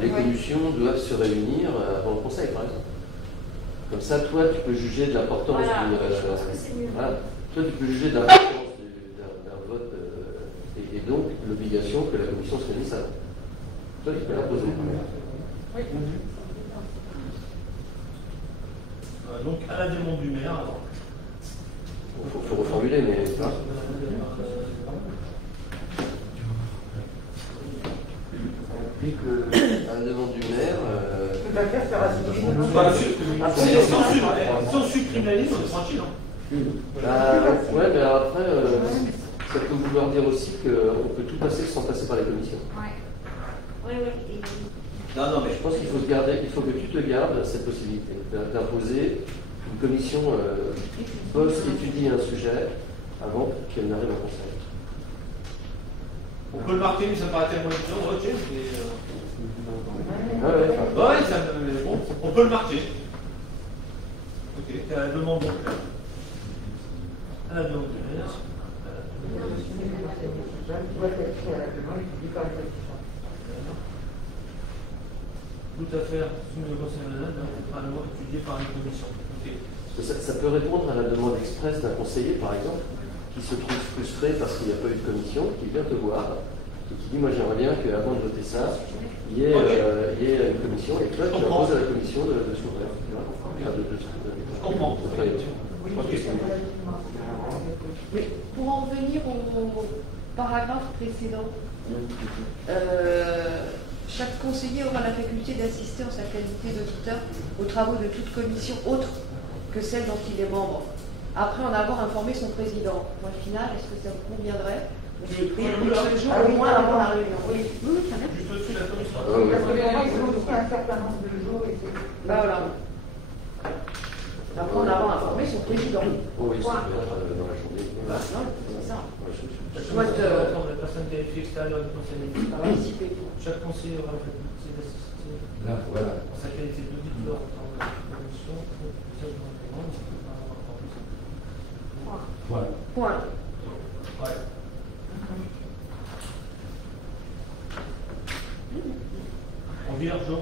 les commissions doivent se réunir avant le conseil, par exemple. Comme ça, toi, tu peux juger de l'importance Voilà, du. je pense que c'est mieux. Voilà. Toi, tu peux juger de l'importance d'un vote et donc l'obligation que la commission se réunisse avant. Toi, tu peux la poser. Donc, à la demande du maire. Il faut reformuler, mais. explique À la demande du maire. Tout à fait sera suivi. Si on supprime la liste, on est tranquille. Ouais, mais après, ça peut vouloir dire aussi qu'on peut tout passer sans passer par les commissions. Oui, oui. Non, mais je pense qu'il faut se garder, il faut que tu te gardes cette possibilité d'imposer une commission bosse étudie un sujet avant qu'elle n'arrive au conseil. On peut le marquer, mais ça me paraît tellement évident. Ok, mais. Bon, on peut le marquer. Ok, à la demande du maire. À la demande du maire. Tout à fait, soumis au conseil national, étudié par une commission. Okay. Ça peut répondre à la demande expresse d'un conseiller, par exemple, qui se trouve frustré parce qu'il n'y a pas eu de commission, qui vient te voir et qui dit moi j'aimerais bien qu'avant de voter ça, il y ait une commission, et toi tu imposes à la commission de s'ouvrir. Je comprends. Pour en venir au paragraphe précédent, chaque conseiller aura la faculté d'assister en sa qualité d'auditeur aux travaux de toute commission autre que celle dont il est membre, après en avoir informé son président. Point final, est-ce que ça vous conviendrait ce jour au moins avant la réunion? Oui, très bien. Juste au-dessus de la commission. Parce qu'il faut un certain nombre de jours et c'est. Voilà. Après en avoir informé son président. Oui, ça peut être dans la journée. C'est ça. Soit la personne qualifiée extérieure du conseil municipal. Participer. Chaque conseiller aura la faculté d'assister là, voilà. en sa qualité d'auditeur en tant que commission pour celle de l'entraînement. Voilà. Point. Ouais. En vierge.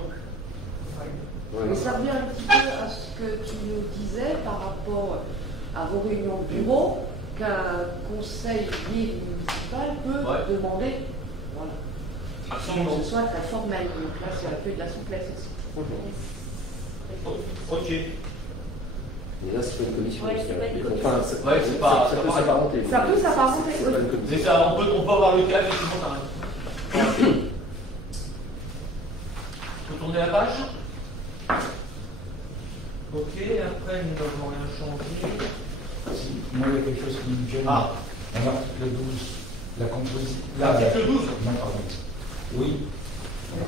Mais ça revient un petit peu à ce que tu nous disais par rapport à vos réunions de bureau, qu'un conseil municipal peut demander. Voilà. Absolument. Que ce soit très formel. Donc là, c'est un peu de la souplesse aussi. Ok. Et là, c'est pas une commission. Ouais, c'est pas une commission. Enfin, c'est pas. Ça peut s'apparenter. Ça peut s'apparenter, oui. C'est ça, on peut avoir le cas, effectivement, t'as raison. Faut tourner la page. Ok, après nous n'avons rien changé. Si, moi, il y a quelque chose qui me gêne. Ah. Dans l'article 12, la composition. L'article 12 Non, pardon. Oui.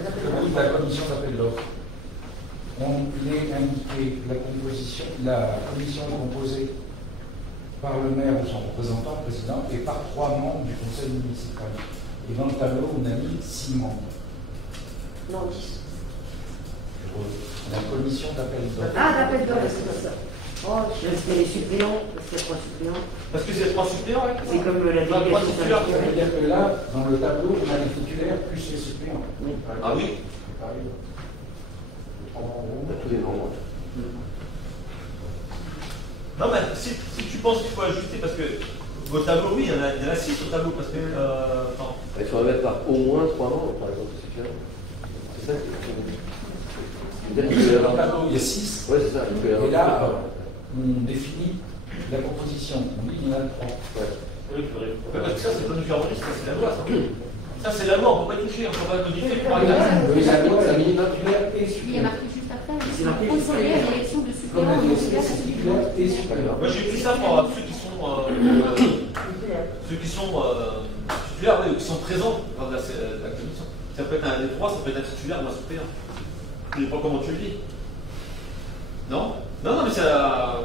L'article 12, la commission d'appel d'offres. On est indiqué la commission composée par le maire ou son représentant, président, et par 3 membres du conseil municipal. Et dans le tableau, on a mis 6 membres. Non, 10. La commission d'appel d'offres. Ah, d'appel d'offres, c'est ça. Oh, Parce qu'il y a les suppléants, parce qu'il y a 3 suppléants. Parce que c'est 3 suppléants, ouais. C'est comme la Trois délégation titulaires. C'est-à-dire que là, dans le tableau, on a les titulaires plus les suppléants. Ah oui. Tous les membres. Non, mais si tu penses qu'il faut ajuster, parce que vos tableaux, oui, il y en a 6 au tableau, parce que. Attends. Il faudrait mettre par au moins 3 membres, par exemple, c'est clair. C'est ça peut-être qu'il peut y Dans le avoir. tableau, il y a 6. Oui, c'est ça. Il peut y avoir. Et là, on définit la composition. On dit qu'il y en a 3. Oui, parce que ça, c'est pas nous faire ça, c'est la loi, ça. Ça, c'est la loi, on ne peut pas y toucher, on ne peut pas modifier. Oui, c'est un minimum. Il y a marqué juste après, procéder à l'élection de suppléants au Titulaire et suppléant. Moi, j'ai pris ça pour ceux qui sont titulaires, oui, qui sont présents lors de la commission. Ça peut être un des 3, ça peut être un titulaire ou un suppléant. Je ne sais pas comment tu le dis. Non, mais ça.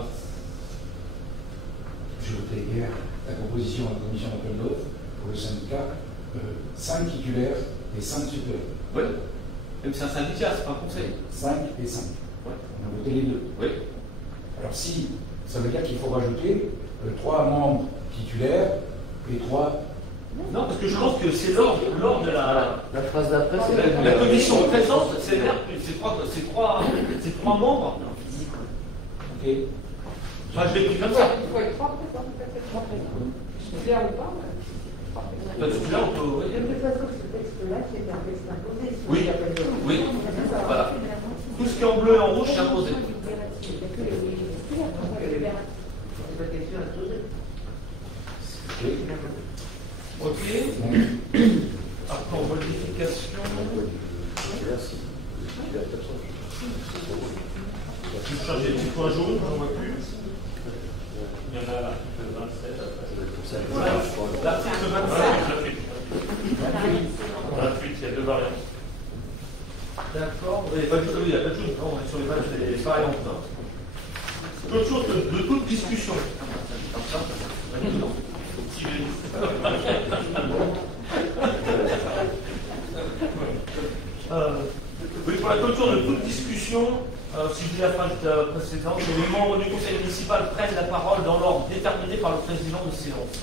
J'ai voté hier la composition de la commission d'appel d'offres pour le syndicat, 5 titulaires et 5 suppléants. Oui. Même c'est un syndicat, c'est pas un conseil. 5 et 5. Ouais. On a voté les deux. Oui. Alors si, ça veut dire qu'il faut rajouter 3 membres titulaires et 3. Non, parce que je pense que c'est lors de la. La phrase d'après, c'est La commission présente, c'est 3 membres. Ok. Enfin, je l'ai pris comme ça. Il faut être 3 présents, peut-être 3 présents. Titulaire ou pas, Là, on peut. De toute façon, ce texte-là, c'est un texte imposé. Oui, oui. Voilà. Tout ce qui est en bleu et en rouge, c'est imposé. Ok. Après, en modification. Je vais chercher les petits points jaunes, je n'en vois plus. Il y en a à l'article 27. L'article 28, il y a 2 variantes. D'accord. Il n'y a pas de chose, non, on est sur les variantes. Autre chose de toute discussion. Oui, pour la clôture de toute discussion, si je dis la phrase précédente, les membres du conseil municipal prennent la parole dans l'ordre déterminé par le président de séance.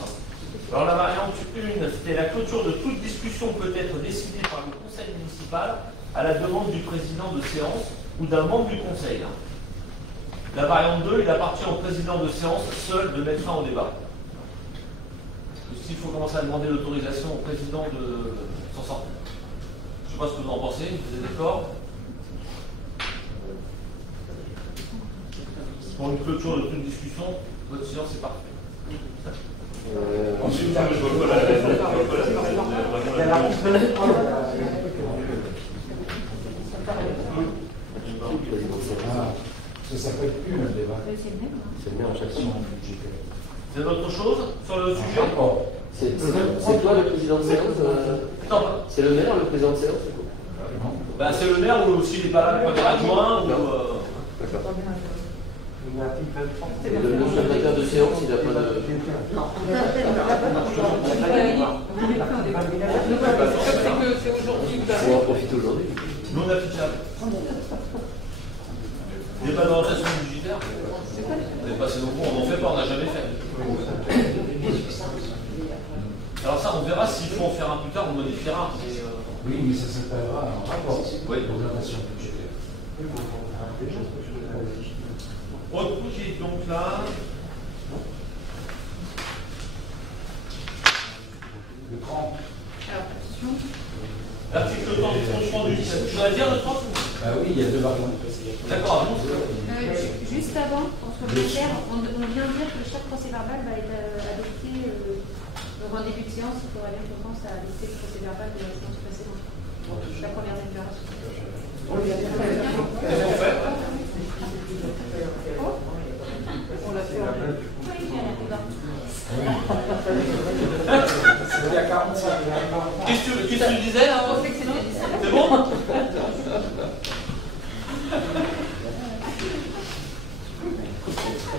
Alors la variante 1, c'était la clôture de toute discussion peut être décidée par le conseil municipal à la demande du président de séance ou d'un membre du conseil. La variante 2, il appartient au président de séance seul de mettre fin au débat. S'il faut commencer à demander l'autorisation au président de s'en sortir. Je ne sais pas ce que vous en pensez, vous êtes d'accord? Pour une clôture de toute discussion, votre silence est parfait. Ensuite, je vois pas la Ça s'appelle plus un débat. C'est le même. C'est le même à chaque fois. C'est autre chose sur le sujet? C'est toi le président de séance Non. C'est le maire le président de séance? Ben, c'est le maire ou s'il n'est pas là, le premier adjoint ou. D'accord. Le secrétaire de séance, il n'a pas de. Non. On en profite aujourd'hui. Non affichable. Débat d'orientation budgétaire. Vous êtes passé beaucoup, on n'en fait pas, on n'a jamais fait. Alors ça, on verra s'il faut en faire un plus tard, on modifiera. Oui, mais ça s'appellera un rapport d'orientation budgétaire. Autre qui est donc là. Le 30. L'article 30 du compte rendu. Tu dois dire le 30? Ah oui, il y a 2 variantes. D'accord, bon. Juste avant, en supplémentaire, on vient de dire que chaque procès-verbal va être adopté en début de séance. Il faudra bien qu'on pense à adopter le procès-verbal de la séance précédente. La première déclaration. Qu'est-ce qu'on fait? On l'a fait. Il y a 45. Qu'est-ce que tu disais là? C'est bon?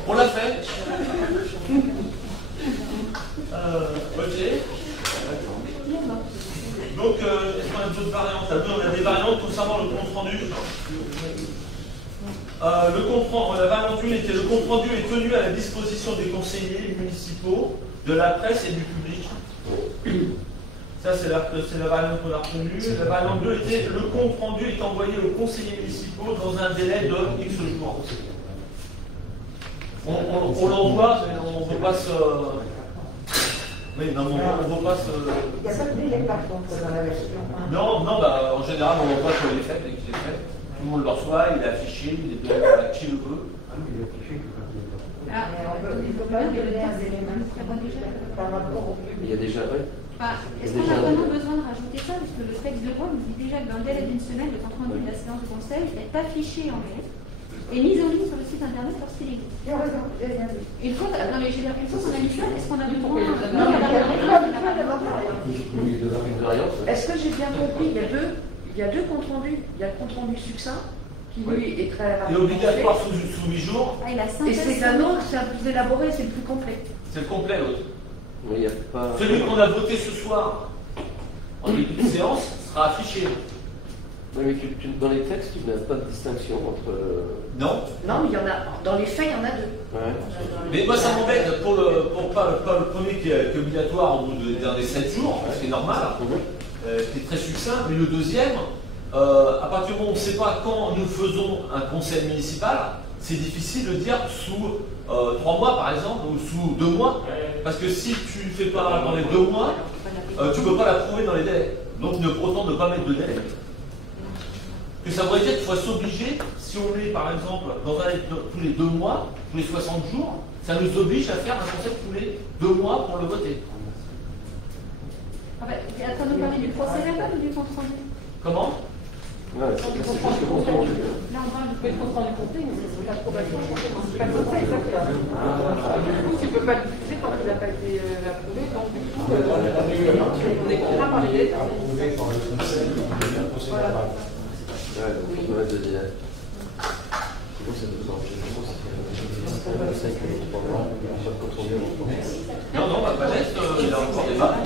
On l'a fait. Ok. Donc, est-ce qu'on a d'autres variantes? Là, on a des variantes concernant le compte rendu. La variante 1 était le compte rendu est tenu à la disposition des conseillers municipaux, de la presse et du public. Ça, c'est la variante qu'on a retenue. La variante 2 était le compte rendu est envoyé aux conseillers municipaux dans un délai de X jours. On l'envoie, mais on ne veut pas se. Oui, non, on ne veut pas se. Il n'y a pas de délai par contre dans la version 1. Non, bah, en général, on l'envoie sur les faits dès qu'il est fait. Tout le monde le reçoit, il est affiché, il est donné à qui le veut. Il ne faut pas donner un délai par rapport au public. Il y a déjà, oui. Est-ce qu'on a vraiment besoin de rajouter ça? Parce que le texte de loi nous dit déjà que dans le délai d'une semaine, le compte rendu de la séance du conseil est affiché en ligne et mis en ligne sur le site internet lorsqu'il existe. Tu as raison, j'ai rien dit. Une fois qu'on a mis ça, est-ce qu'on a besoin Est-ce que j'ai bien compris? Il y a deux comptes rendus. Il y a le compte rendu succinct, qui lui est très Il est obligatoire sous 8 jours. Ah, il a et c'est un autre, c'est un plus élaboré, c'est le plus complet. C'est le complet, l'autre. Oui, il n'y a pas. Celui qu'on a voté ce soir en début de séance sera affiché. Oui, mais dans les textes, tu n'as pas de distinction entre. Non. Non, mais il y en a. Dans les faits, il y en a deux. Ouais. Mais moi, ça m'embête pour pas le premier qui est obligatoire au bout des 7 jours, c'est normal, qui est très succinct, mais le deuxième, à partir du moment où on ne sait pas quand nous faisons un conseil municipal, c'est difficile de dire sous 3 mois par exemple, ou sous 2 mois, parce que si tu ne fais pas dans les 2 mois, tu ne peux pas l'approuver dans les délais. Donc autant ne pas mettre de délai. Que ça voudrait dire qu'il faut s'obliger, si on est par exemple tous les 2 mois, tous les 60 jours, ça nous oblige à faire un conseil tous les 2 mois pour le voter. Ça nous parler du procès verbal ou du compte rendu? Comment? Ouais, c'est plus que compte rendu. là, on parle du Mais le compte rendu complet, c'est l'approbation principale de ça, exactement. Du coup, tu ne peux pas le diffuser tant qu'il n'a pas été approuvé, donc du coup, on est contraint par les délais. Approuvé par le conseil, le procès verbal. Ouais, donc on peut mettre de délai. C'est quoi ça 2 ans? Je pense que c'est 3 mois, pas de contrôle. Non, pas de test, il y a encore des débats.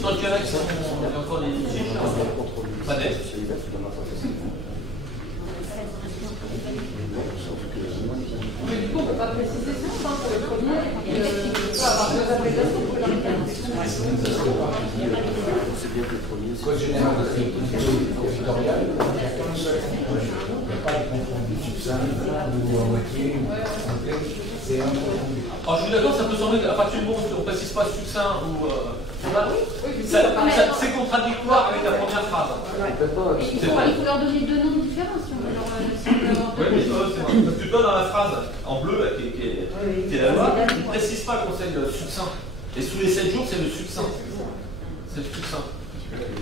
Tant qu'il y en a qui sont, il y a encore des litiges. Pas d'aide. Mais du coup, on ne peut pas préciser ça, pour le premier, il peut avoir 2 applications pour C'est bien que le premier. Code général de sécurité territoriale, il n'y a qu'un seul contrôle. Il n'y a pas de contrôle du succinct ou en moitié ou en complet. C'est un contrôle. Alors, je suis d'accord, ça peut sembler qu'à partir du moment où on ne précise pas succinct ou. C'est contradictoire avec la première phrase. Il faut leur donner 2 noms différents si on veut leur. Oui, mais parce que toi, dans la phrase en bleu, là, qui est la loi, il ne précise pas le conseil succinct. Et sous les 7 jours, c'est le succinct. C'est le succinct.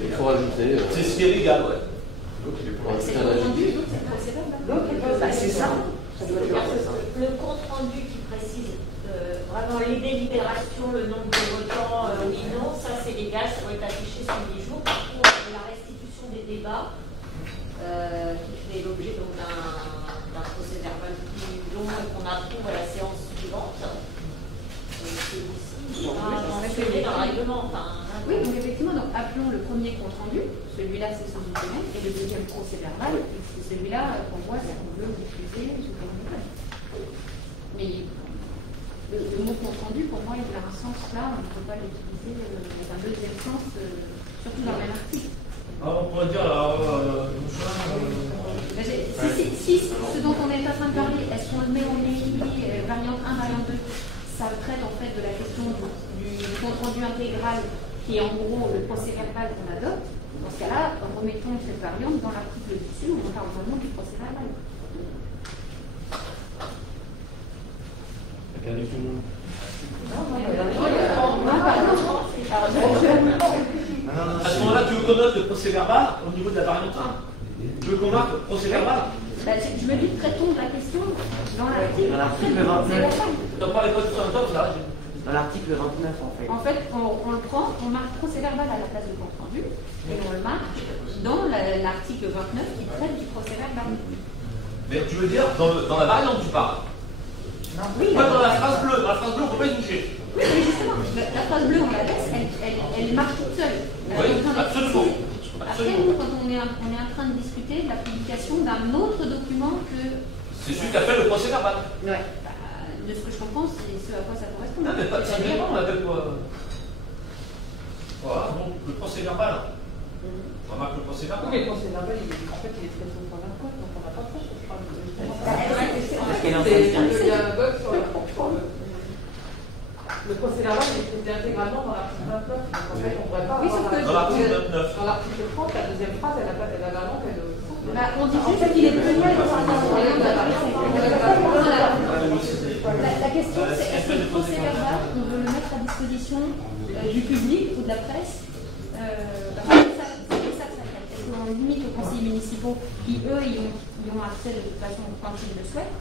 Il faut rajouter. C'est ce qui est légal, ouais. C'est rendu, C'est ça. Le compte rendu qui précise vraiment les délibérations, le nombre de votants, oui, non, ça c'est légal, ça doit être affiché sur 10 jours. Par contre, la restitution des débats, qui fait l'objet d'un procès verbal plus long et qu'on approuve à la séance suivante, celui-ci sera mentionné dans le règlement. Oui, donc effectivement, donc, appelons le premier compte rendu, celui-là c'est sous une semaine, et le deuxième procès verbal, c'est celui-là qu'on voit si on veut diffuser sous forme de page. Mais le mot compte rendu, pour moi, il a un sens là, on ne peut pas l'utiliser dans un deuxième sens, surtout dans le même article. Alors, on pourrait dire là. Si ce dont on est en train de parler, est-ce qu'on le met en écrit, variante 1, variante 2, ça traite en fait de la question du compte rendu intégral qui est en gros le procès verbal qu'on adopte. Dans ce cas-là, remettons cette variante dans l'article dessus où on parle vraiment du procès verbal. T'as perdu tout le monde. À ce moment-là, tu veux qu'on note le procès verbal au niveau de la variante 1? Tu veux qu'on marque le procès verbal? Je me dis, traitons de la question dans l'article 29. T'en parlais pas tout en même temps, là. Dans l'article 29, en fait. En fait, on le prend, on marque procès verbal à la place du compte rendu, et on le marque dans l'article 29 qui traite du procès verbal. Mais tu veux dire, dans la variante, tu parles? Oui, pas dans la phrase bleue. Dans la phrase bleue, on ne peut pas y toucher. Oui, mais justement, la phrase bleue, on la laisse, elle marche toute seule. Oui, absolument. Après, nous, quand on est en train de discuter de la publication d'un autre document que. C'est celui qui appelle le procès verbal. Ouais. De ce que je comprends, c'est ce à quoi ça correspond. Non, mais pas de différent, on appelle quoi? Voilà, donc le procès verbal. On remarque le procès verbal. Oui, mais le procès verbal, en fait, il est très tôt dans la code, donc on n'a pas trop ce problème. Il y a un bug sur le procès verbal est traité intégralement dans l'article 29. Donc en fait, on ne pourrait pas avoir dans l'article 29. Dans l'article 30, la deuxième phrase, elle a vraiment qu'elle. On disait qu'il est prévu la question, c'est est-ce que le procès verbal, on veut le mettre à disposition du public ou de la presse? C'est ça que ça traite. Est-ce qu'on limite aux conseillers municipaux qui, eux, y ont accès de toute façon quand ils le souhaitent?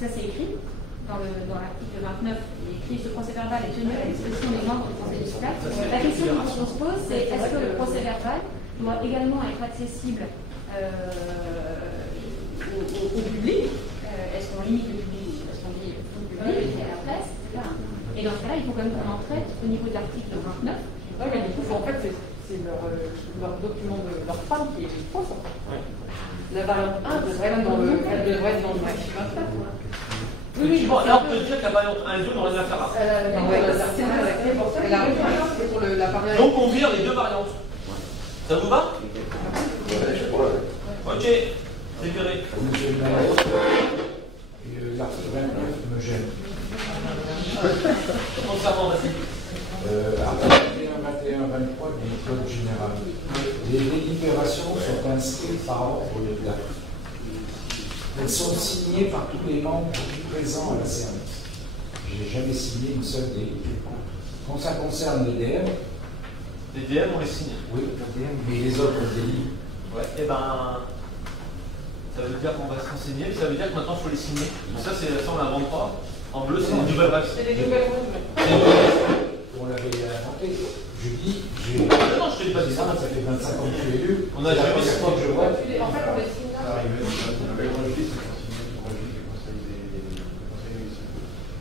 Ça, c'est écrit dans l'article 29. Il est écrit ce procès verbal est tenu à la disposition des membres du conseil municipal. La question qu'on se pose, c'est est-ce que le procès verbal doit également être accessible au public? Est-ce qu'on limite le public? Est-ce qu'on dit au public et à la presse, etc. Et dans ce cas-là, il faut quand même qu'on en traite au niveau de l'article 29. Oui, mais du coup, en fait, c'est leur document de leur femme qui est fausse. En fait. La variante 1 devrait être dans le article 29. Oui, bon, là, on peut dire que la variante 1 et 2 n'ont rien à faire là. Donc, on vire les deux variantes. Ça vous va? Ok, c'est viré. Monsieur le maire, l'article 29 me gêne. Concernant la Article 21, 23 du Code général. Les délibérations sont inscrites par ordre de date. Elles sont signées par tous les membres présents à la séance. Je n'ai jamais signé une seule délibération. Quand ça concerne les DM, les DM, on les signe. oui, mais les autres délits, Ouais, et ben, ça veut dire qu'on va se renseigner, ça veut dire que maintenant il faut les signer. Donc ça, on ne l'invente pas. En bleu, c'est les nouvelles règles. C'est les nouvelles règles. On l'avait inventé. Je dis, non, je te dis pas dit ça. Ça fait 25 ans que je suis élu. On a jamais chaque fois que je vois. En fait, on les signe là.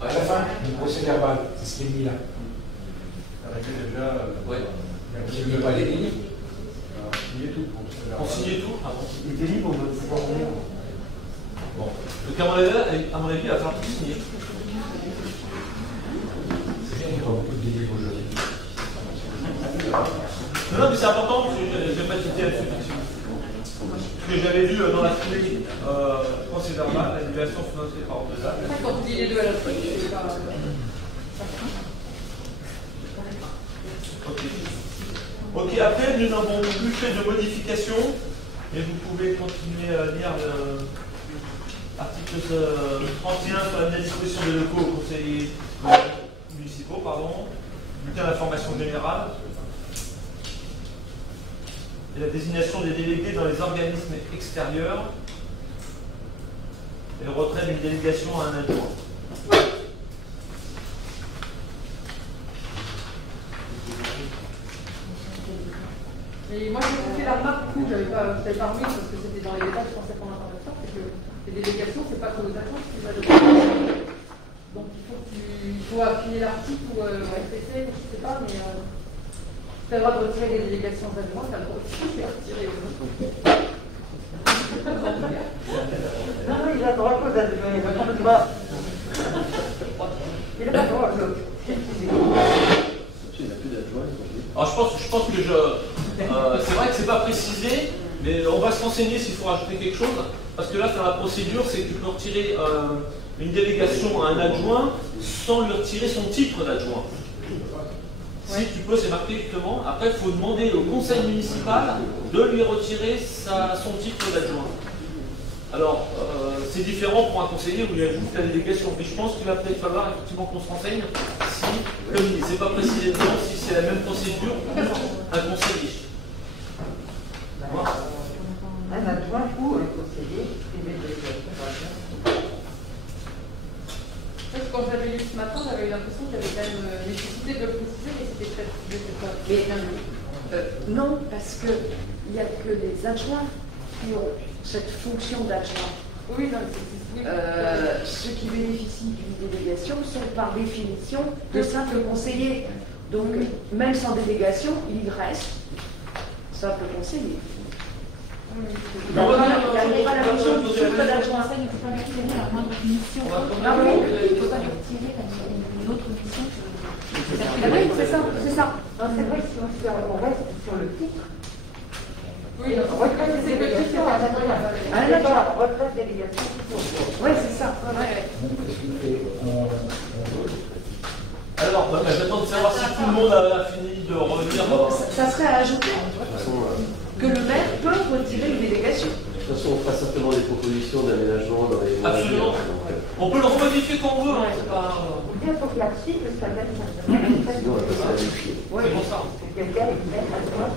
À la fin du procès verbal, c'est ce qui est mis là. Ouais. Il ne veut pas les lignes. On signait tout. Ah bon. Il était libre de pouvoir venir. Bon. Donc à mon avis, il va falloir tout signer. C'est bien qu'il n'y ait pas beaucoup de délits aujourd'hui. Non, mais c'est important, parce que je vais pas citer là-dessus. Ce que j'avais lu dans la foulée, procès verbal, l'annulation financière par ordre de date. Quand on dit les deux à la fois, c'est pas. Ok. Ok, après, nous n'avons plus fait de modifications, mais vous pouvez continuer à lire l'article 31 sur la mise à disposition des locaux aux conseillers municipaux, bulletin d'information générale, et la désignation des délégués dans les organismes extérieurs, et le retrait d'une délégation à un adjoint. Et moi, j'ai fait la remarque, je n'avais pas remis parce que c'était dans les détails, je pensais qu'on entendait ça, c'est que les délégations, c'est pas que aux agents qui va le. Donc il faut affiner l'article ou RPC, je ne sais pas, mais tu as le droit de retirer les délégations d'adjoints, tu as le droit aussi de les retirer. Non, il a le droit aux adjoints, il n'a pas le droit. Il n'a pas le droit aux autres. Alors je pense que c'est vrai que c'est pas précisé, mais on va se renseigner s'il faut rajouter quelque chose, parce que là, dans la procédure, c'est que tu peux retirer une délégation à un adjoint sans lui retirer son titre d'adjoint. Si tu peux, c'est marqué justement. Après, il faut demander au conseil municipal de lui retirer son titre d'adjoint. Alors, c'est différent pour un conseiller où il y a juste la délégation. Mais je pense qu'il va peut-être falloir effectivement qu'on se renseigne si, comme il n'est pas précisé dedans, si c'est la même procédure pour un conseiller. Un adjoint ou un conseiller privé de délégation. Quand j'avais lu ce matin, j'avais eu l'impression qu'il y avait quand même nécessité de le préciser, mais c'était très précisé. Mais non, parce qu'il n'y a que les adjoints qui ont cette fonction d'adjoint. Oui, non, c'est ceux qui bénéficient d'une délégation sont par définition de simples conseillers. Donc, même sans délégation, il reste simple conseiller. Il n'a pas la fonction de d'adjoint. Il ne faut pas lui retirer la moindre mission. Il ne faut pas lui retirer une autre mission. Oui, c'est ça. C'est vrai que si on reste sur le titre, oui, retraite des délégations à un adjoint. Retraite délégation. Oui, c'est ça. Alors, j'attends de savoir si tout le monde a fini de revenir. Ça serait à ajouter que le maire peut retirer une délégation. De toute façon, on fera certainement des propositions d'aménagement dans les mois. Absolument. On peut le remodifier quand on veut. Hein, c'est pas... Il faut que l'article, ça donne Sinon, on va passer à l'écrit. C'est pour ça. quelqu'un est maire adjoint.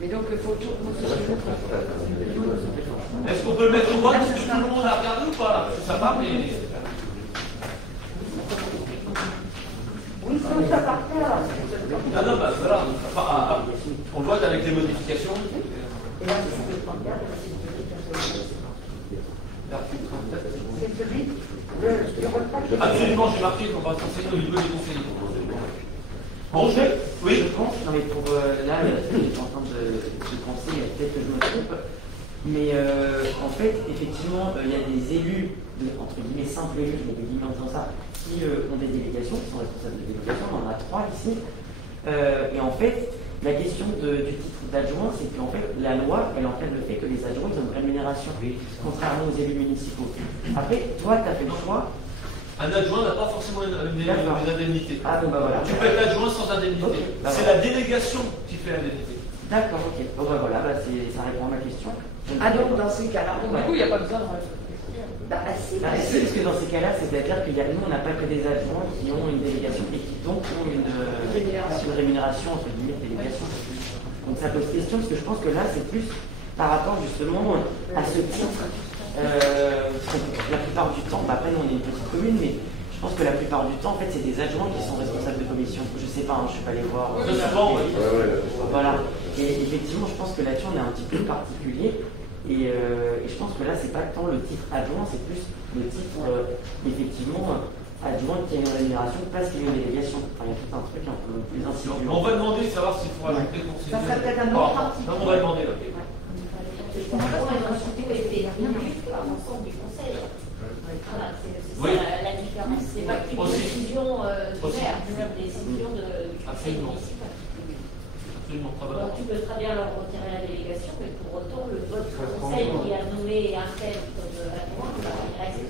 Mais donc, il faut tout. Est-ce qu'on peut le mettre au vote? Est-ce que tout le monde a regardé ou pas là? Ça part, mais. Oui, ça appartient à Non, bah voilà. Enfin, on vote avec les modifications. Et là, c'est le 34, c'est celui du retraite. Absolument, j'ai marqué qu'on va se renseigner au niveau des conseillers. En fait, oui. je pense, non mais pour là, je suis en train de penser, peut-être que je me trompe, mais en fait, effectivement, il y a des élus, entre guillemets simples élus, je mets des guillemets en disant ça, qui ont des délégations, qui sont responsables de délégation, on en a 3 ici, et en fait, la question du titre d'adjoint, c'est qu'en fait, la loi, elle encadre le fait que les adjoints ils ont une rémunération, contrairement aux élus municipaux. Après, toi, tu as fait le choix. Un adjoint n'a pas forcément une indemnité. Ah, bon, bah voilà. Tu peux être adjoint sans indemnité. Okay. Bah, c'est voilà. la délégation qui fait l'indemnité. D'accord, ok. Bon, bah voilà, bah, ça répond à ma question. Ah, donc dans ces cas-là. Du coup, il n'y a pas besoin de rajouter. Si, parce que dans ces cas-là, c'est-à-dire qu'il y a nous, on n'a pas que des adjoints qui ont une délégation et qui donc ont une rémunération entre guillemets de délégation. Donc ça pose question, parce que je pense que là, c'est plus par rapport justement à ce titre. La plupart du temps, après nous on est une petite commune, mais je pense que la plupart du temps, en fait, c'est des adjoints qui sont responsables de commission. Je sais pas, je ne suis pas allé voir. Voilà. Et effectivement, je pense que là-dessus, on est un petit peu particulier. Et je pense que là, c'est pas tant le titre adjoint, c'est plus le titre, effectivement, adjoint qui a une rémunération parce qu'il y a une délégation. Enfin, il y a tout un truc un peu plus insidieux. On va demander de savoir s'il faut rajouter conseiller. Ça serait peut-être un autre article. Non, on va demander. Je pense qu'elles ont surtout été retenues par l'ensemble du Conseil. Voilà, c'est ça la différence. C'est pas qu'une décision du maire, c'est une décision du Conseil municipal. Alors, tu peux très bien leur retirer la délégation, mais pour autant, le vote du Conseil qui a nommé un tel comme adjoint, il reste.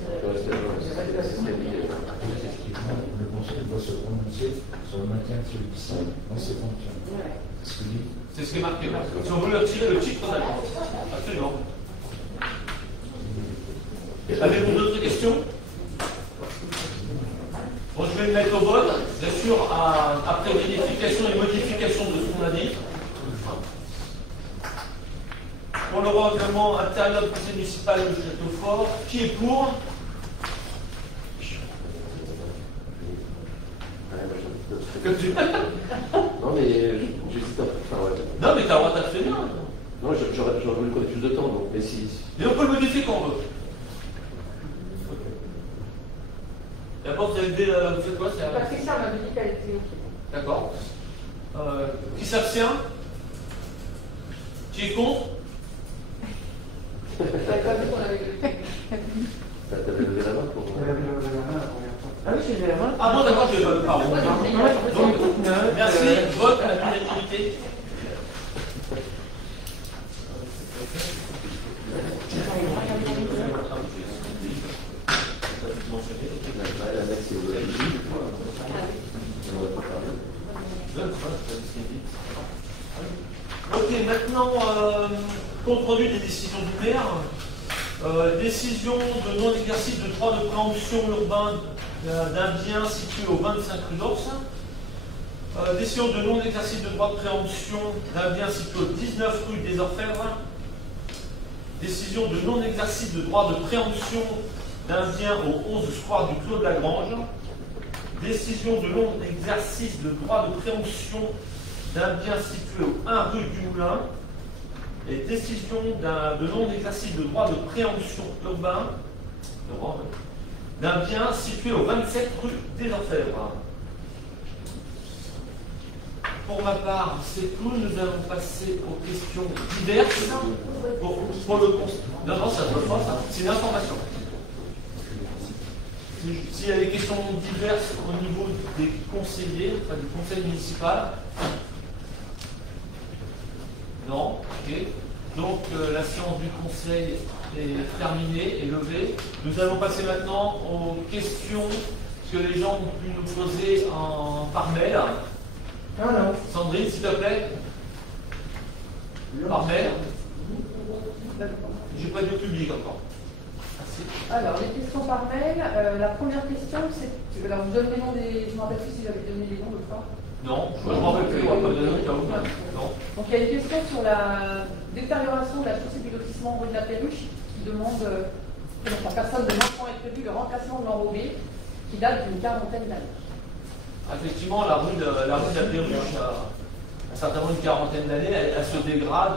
Le Conseil doit se prononcer sur le maintien de celui-ci dans ses fonctions. C'est ce qui est marqué. Si on veut retirer le titre d'adjoint. Absolument. Avez-vous d'autres questions? Bon, je vais le mettre au vote, bien sûr, après vérification et modification de ce qu'on a dit. Pour le règlement intérieur du conseil municipal de Châteaufort, qui est pour? Non, mais j'hésite un peu. Enfin, ouais. Non, mais t'as le droit d'abstenir. Non, j'aurais voulu qu'on ait plus de temps, donc. Mais si. Et on peut le modifier quand on veut. D'abord, vous avez dit, vous faites quoi? Patricia m'a dit qu'elle était OK. D'accord. Qui s'abstient? Qui est contre? J'avais pas vu qu'on avait T'avais levé la main pour. Ah oui, j'ai levé la main. Ah bon, d'accord, je vais pardon. Donc, merci, vote à l'unanimité. Ok, maintenant, compte rendu des décisions du maire. Décision de non-exercice de droit de préemption urbain d'un bien situé au 25 rue d'Ors. Décision de non-exercice de droit de préemption d'un bien situé au 19 rue des Orfèvres. Décision de non-exercice de droit de préemption d'un bien au 11 square du Clos de la Grange. Décision de non-exercice de droit de préemption d'un bien situé au 1 rue du Moulin. Et décision de non-exercice de droit de préemption urbain d'un bien situé au 27 rue des Orfèvres. Pour ma part, c'est tout. Nous allons passer aux questions diverses. Pour le conseil. Non, non, ça ne doit pas, ça. C'est une information. S'il y a des questions diverses au niveau des conseillers, enfin du conseil municipal. Non, ok. Donc la séance du conseil est terminée, est levée. Nous allons passer maintenant aux questions que les gens ont pu nous poser par mail. Alors. Sandrine, s'il te plaît. Par mail. J'ai pas de public encore. Merci. Alors, les questions par mail. La première question, c'est. Alors, vous donnez les noms des. Je ne me rappelle plus si j'avais donné les noms de fois. Non, je ne me rappelle plus. On va pas donner au cas où. Non. Donc, il y a une question sur la détérioration de la chaussée du lotissement rue de la Perruche qui demande. En personne de maintenant est prévu le remplacement de l'enrobé qui date d'une quarantaine d'années. Effectivement, la rue de la Perruche a certainement une quarantaine d'années, elle se dégrade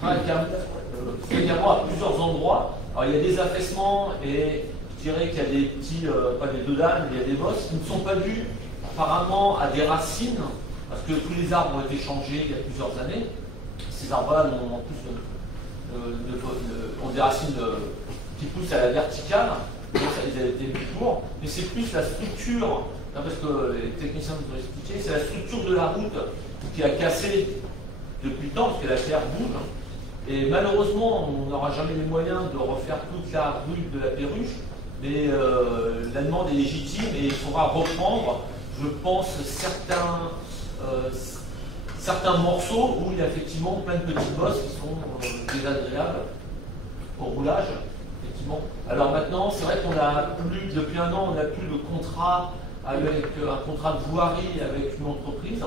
fréquemment à plusieurs endroits. Alors il y a des affaissements et je dirais qu'il y a des petits, pas des deux dames, mais il y a des bosses qui ne sont pas dus apparemment à des racines, parce que tous les arbres ont été changés il y a plusieurs années. Ces arbres-là en plus ont des racines qui poussent à la verticale, donc ça les a été mis pour, mais c'est plus la structure. Parce que les techniciens nous ont expliqué, c'est la structure de la route qui a cassé depuis le temps, parce que la terre bouge. Et malheureusement, on n'aura jamais les moyens de refaire toute la rue de la Perruche, mais la demande est légitime et il faudra reprendre, je pense, certains morceaux où il y a effectivement plein de petites bosses qui sont désagréables au roulage. Effectivement. Alors maintenant, c'est vrai qu'on a plus, depuis un an, on n'a plus de contrat avec un contrat de voirie avec une entreprise.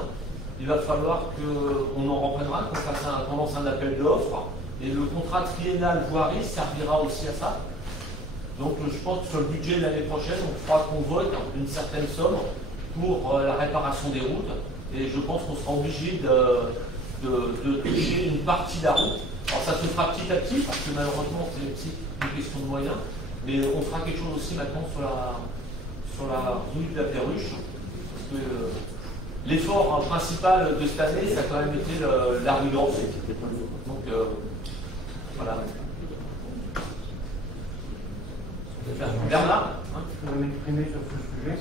il va falloir qu'on en reprendra, qu'on lance un appel d'offres. Et le contrat triennal voirie servira aussi à ça. Donc je pense que sur le budget de l'année prochaine, on fera qu'on vote une certaine somme pour la réparation des routes. Et je pense qu'on sera obligé de toucher une partie de la route. Alors ça se fera petit à petit, parce que malheureusement c'est une question de moyens. Mais on fera quelque chose aussi maintenant sur la rue de la Perruche. Parce que l'effort principal de cette année, ça a quand même été la rue d'Orsay. Donc voilà. Bernard, je peux m'exprimer sur ce sujet.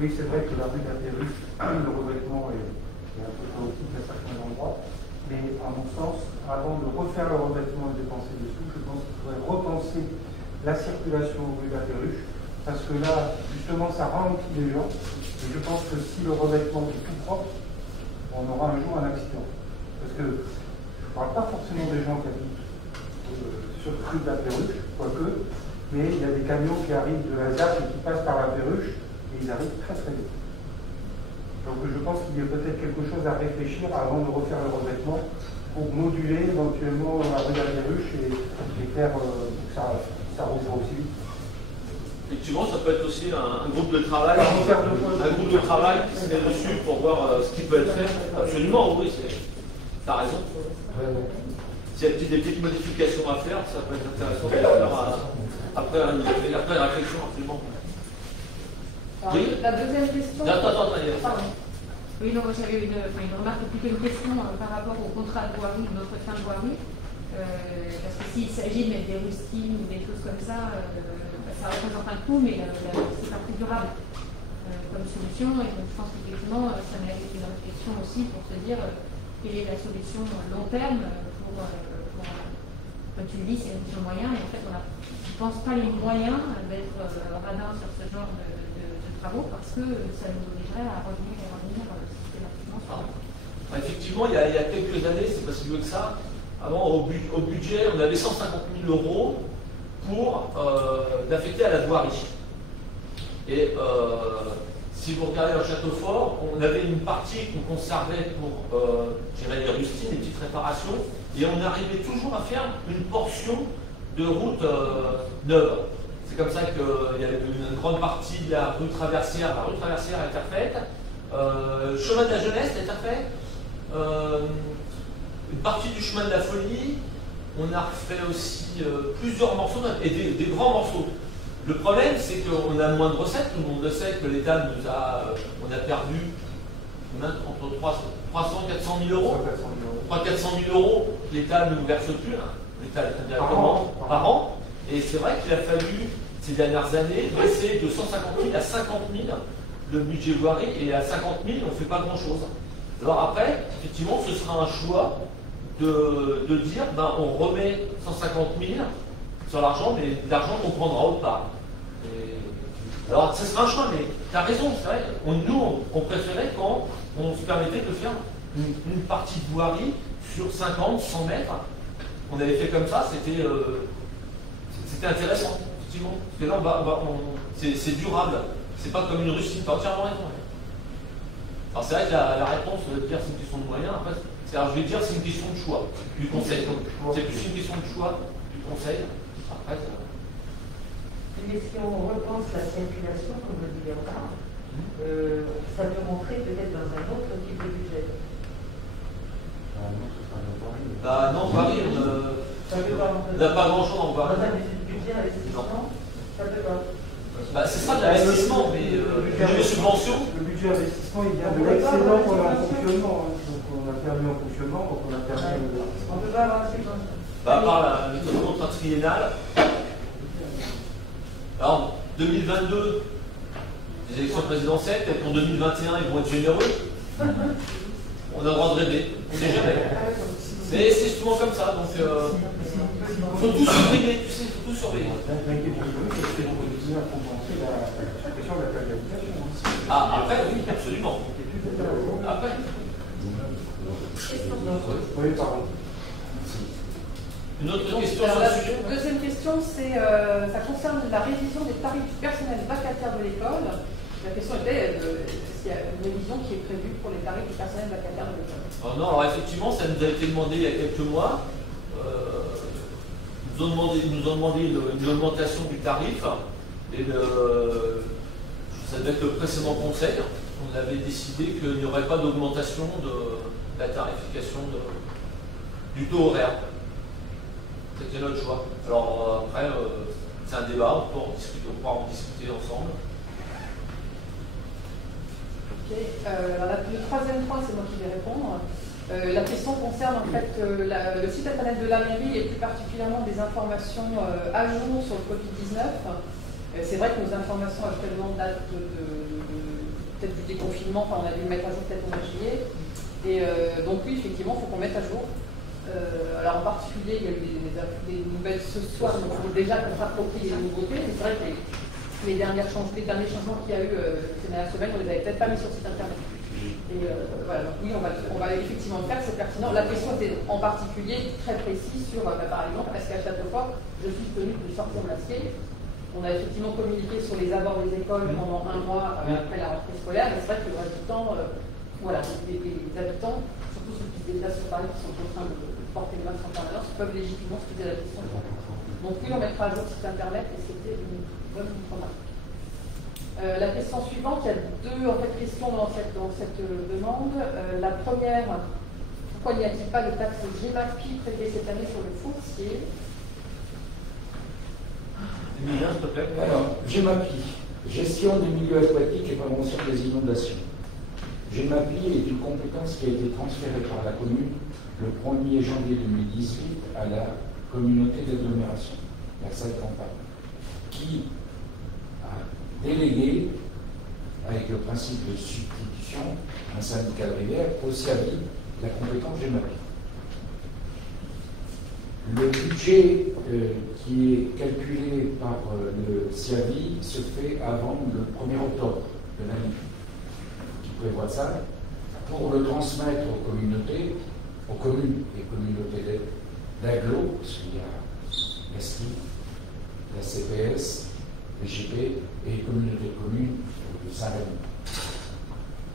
Oui, c'est vrai que la rue de la Perruche, le revêtement est un peu chaotique à certains endroits. Mais à mon sens, avant de refaire le revêtement et de dépenser des sous, je pense qu'il faudrait repenser la circulation rue de la Perruche. Parce que là, justement, ça ralentit les gens. Et je pense que si le revêtement est tout propre, on aura un jour un accident. Parce que je ne parle pas forcément des gens qui habitent sur le rue de la Perruche, quoique, mais il y a des camions qui arrivent de la ZAC et qui passent par la Perruche, et ils arrivent très très vite. Donc je pense qu'il y a peut-être quelque chose à réfléchir avant de refaire le revêtement pour moduler éventuellement la rue de la Perruche et faire que ça rouvre aussi vite. Effectivement, ça peut être aussi un groupe de travail, qui se met dessus pour voir ce qui peut être fait. Absolument, oui, t'as raison. S'il y a des petites modifications à faire, ça peut être intéressant de faire après la réflexion, absolument. Alors, Oui. la deuxième question. Attends, Pardon. Oui, non, moi j'avais une remarque plutôt une question par rapport au contrat de voirie, de notre fin de voirie. Parce que s'il s'agit de mettre des rustines ou des choses comme ça, ça représente un coût, mais c'est pas plus durable comme solution. Et donc je pense qu'effectivement, ça mérite une réflexion aussi pour se dire quelle est la solution long terme pour comme tu le dis, c'est une question de moyens, et en fait, on n'a, je pense, pas les moyens d'être radin sur ce genre de travaux parce que ça nous obligerait à revenir systématiquement sur Effectivement, il y a quelques années, c'est pas si vieux que ça. Avant, au budget, on avait 150 000 € pour d'affecter à la voirie. Et si vous regardez à Châteaufort, on avait une partie qu'on conservait pour les rustines, les petites réparations, et on arrivait toujours à faire une portion de route neuve. C'est comme ça qu'il y avait une grande partie de la rue Traversière. La rue Traversière a été refaite. Chemin de la Jeunesse a été refait. Une partie du chemin de la Folie. On a refait aussi plusieurs morceaux et des grands morceaux. Le problème, c'est qu'on a moins de recettes. Tout le monde le sait que l'État nous a, on a perdu entre 300 et 400 000 €. 400 000 €, l'État ne nous verse plus. L'État directement par an. Et c'est vrai qu'il a fallu, ces dernières années, baisser de 150 000 à 50 000 le budget voirie, et à 50 000, on ne fait pas grand-chose. Alors après, effectivement, ce sera un choix de dire, ben, on remet 150 000 sur l'argent, mais l'argent qu'on prendra autre part. Alors, ce sera un choix, mais tu as raison, c'est vrai. Nous, on préférait quand on se permettait de faire une partie de voirie sur 50, 100 mètres. On avait fait comme ça, c'était intéressant, effectivement. Parce que là, c'est durable. C'est pas comme une rustine, tu as entièrement raison. Alors c'est vrai que la réponse de dire c'est une question de moyens, après, alors je vais dire c'est une question de choix du conseil. C'est plus une question de choix du conseil. Après, mais si on repense la circulation, comme le dit Bernard, ça peut rentrer peut-être dans un autre type de budget. Bah non, Paris, on n'a pas grand-chose en Paris. Dans un budget investissement, ça peut pas. Bah, ce sera de l'investissement, mais les subventions. Le budget investissement, il vient de l'excédent qu'on a en fonctionnement. Donc on a perdu en fonctionnement, donc on a perdu en investissement. On ne peut pas avoir ces choses. Bah, par la méthode contrat triennale. Alors, 2022, les élections présidentielles, peut-être qu'en 2021, ils vont être généreux. On a le droit de rêver, on ne sait jamais. Mais c'est souvent comme ça, donc il faut tout surveiller, tu sais, il faut tout surveiller. Ah, après, oui, absolument. Après. Oui, pardon. Une autre question Alors, sur la le sujet. deuxième question, ça concerne la révision des tarifs du personnel vacataire de l'école. La question était s'il y a une révision qui est prévue pour les tarifs du personnel vacataire de Non, alors effectivement, ça nous a été demandé il y a quelques mois. Ils nous ont demandé une augmentation du tarif. Et ça devait être le précédent conseil. On avait décidé qu'il n'y aurait pas d'augmentation de la tarification du taux horaire. C'était notre choix. Alors après, c'est un débat, on pourra en discuter ensemble. Ok. Le troisième point, c'est moi qui vais répondre. La question concerne en fait le site internet de la mairie et plus particulièrement des informations à jour sur le Covid-19. C'est vrai que nos informations actuellement datent peut-être du déconfinement, enfin on a dû le mettre à jour peut-être au mois de juillet. Et donc oui, effectivement, il faut qu'on mette à jour. Alors en particulier, il y a eu des nouvelles ce soir, donc il faut déjà qu'on s'approprie les nouveautés. Mais c'est vrai que les derniers changements qu'il y a eu ces dernières semaines, on les avait peut-être pas mis sur le site internet. Et voilà, donc oui, on va effectivement le faire, c'est pertinent. La question était en particulier très précise sur, par exemple, est-ce qu'à Châteaufort, je suis tenue de sortir masquée. On a effectivement communiqué sur les abords des écoles pendant un mois après la rentrée scolaire, mais c'est vrai que le reste du temps, voilà, les habitants, surtout ceux qui se déplacent sur Paris, qui sont contraints de porter le masque en permanence, peuvent légitimement se poser la question. Donc oui, on mettra à jour le site internet et c'était une bonne remarque. La question suivante, il y a deux en fait, questions dans cette demande. La première, pourquoi n'y a-t-il pas de taxe GEMAPI prélevée cette année sur le foncier? Emilien, s'il te plaît. Alors, GEMAPI, gestion des milieux aquatiques et prévention des inondations. GEMAPI est une compétence qui a été transférée par la commune le 1er janvier 2018 à la communauté d'agglomération, la Salle-Campagne, qui a délégué, avec le principe de substitution, un syndicat de rivière, au SIAVI, la compétence GEMAPI. Le budget qui est calculé par le SIAVI se fait avant le 1er octobre de l'année, qui prévoit ça, pour le transmettre aux communautés, aux communes et communautés d'agglo, parce qu'il y a la STI, la CPS, les GP et les communautés de communes de Saint-Rémy,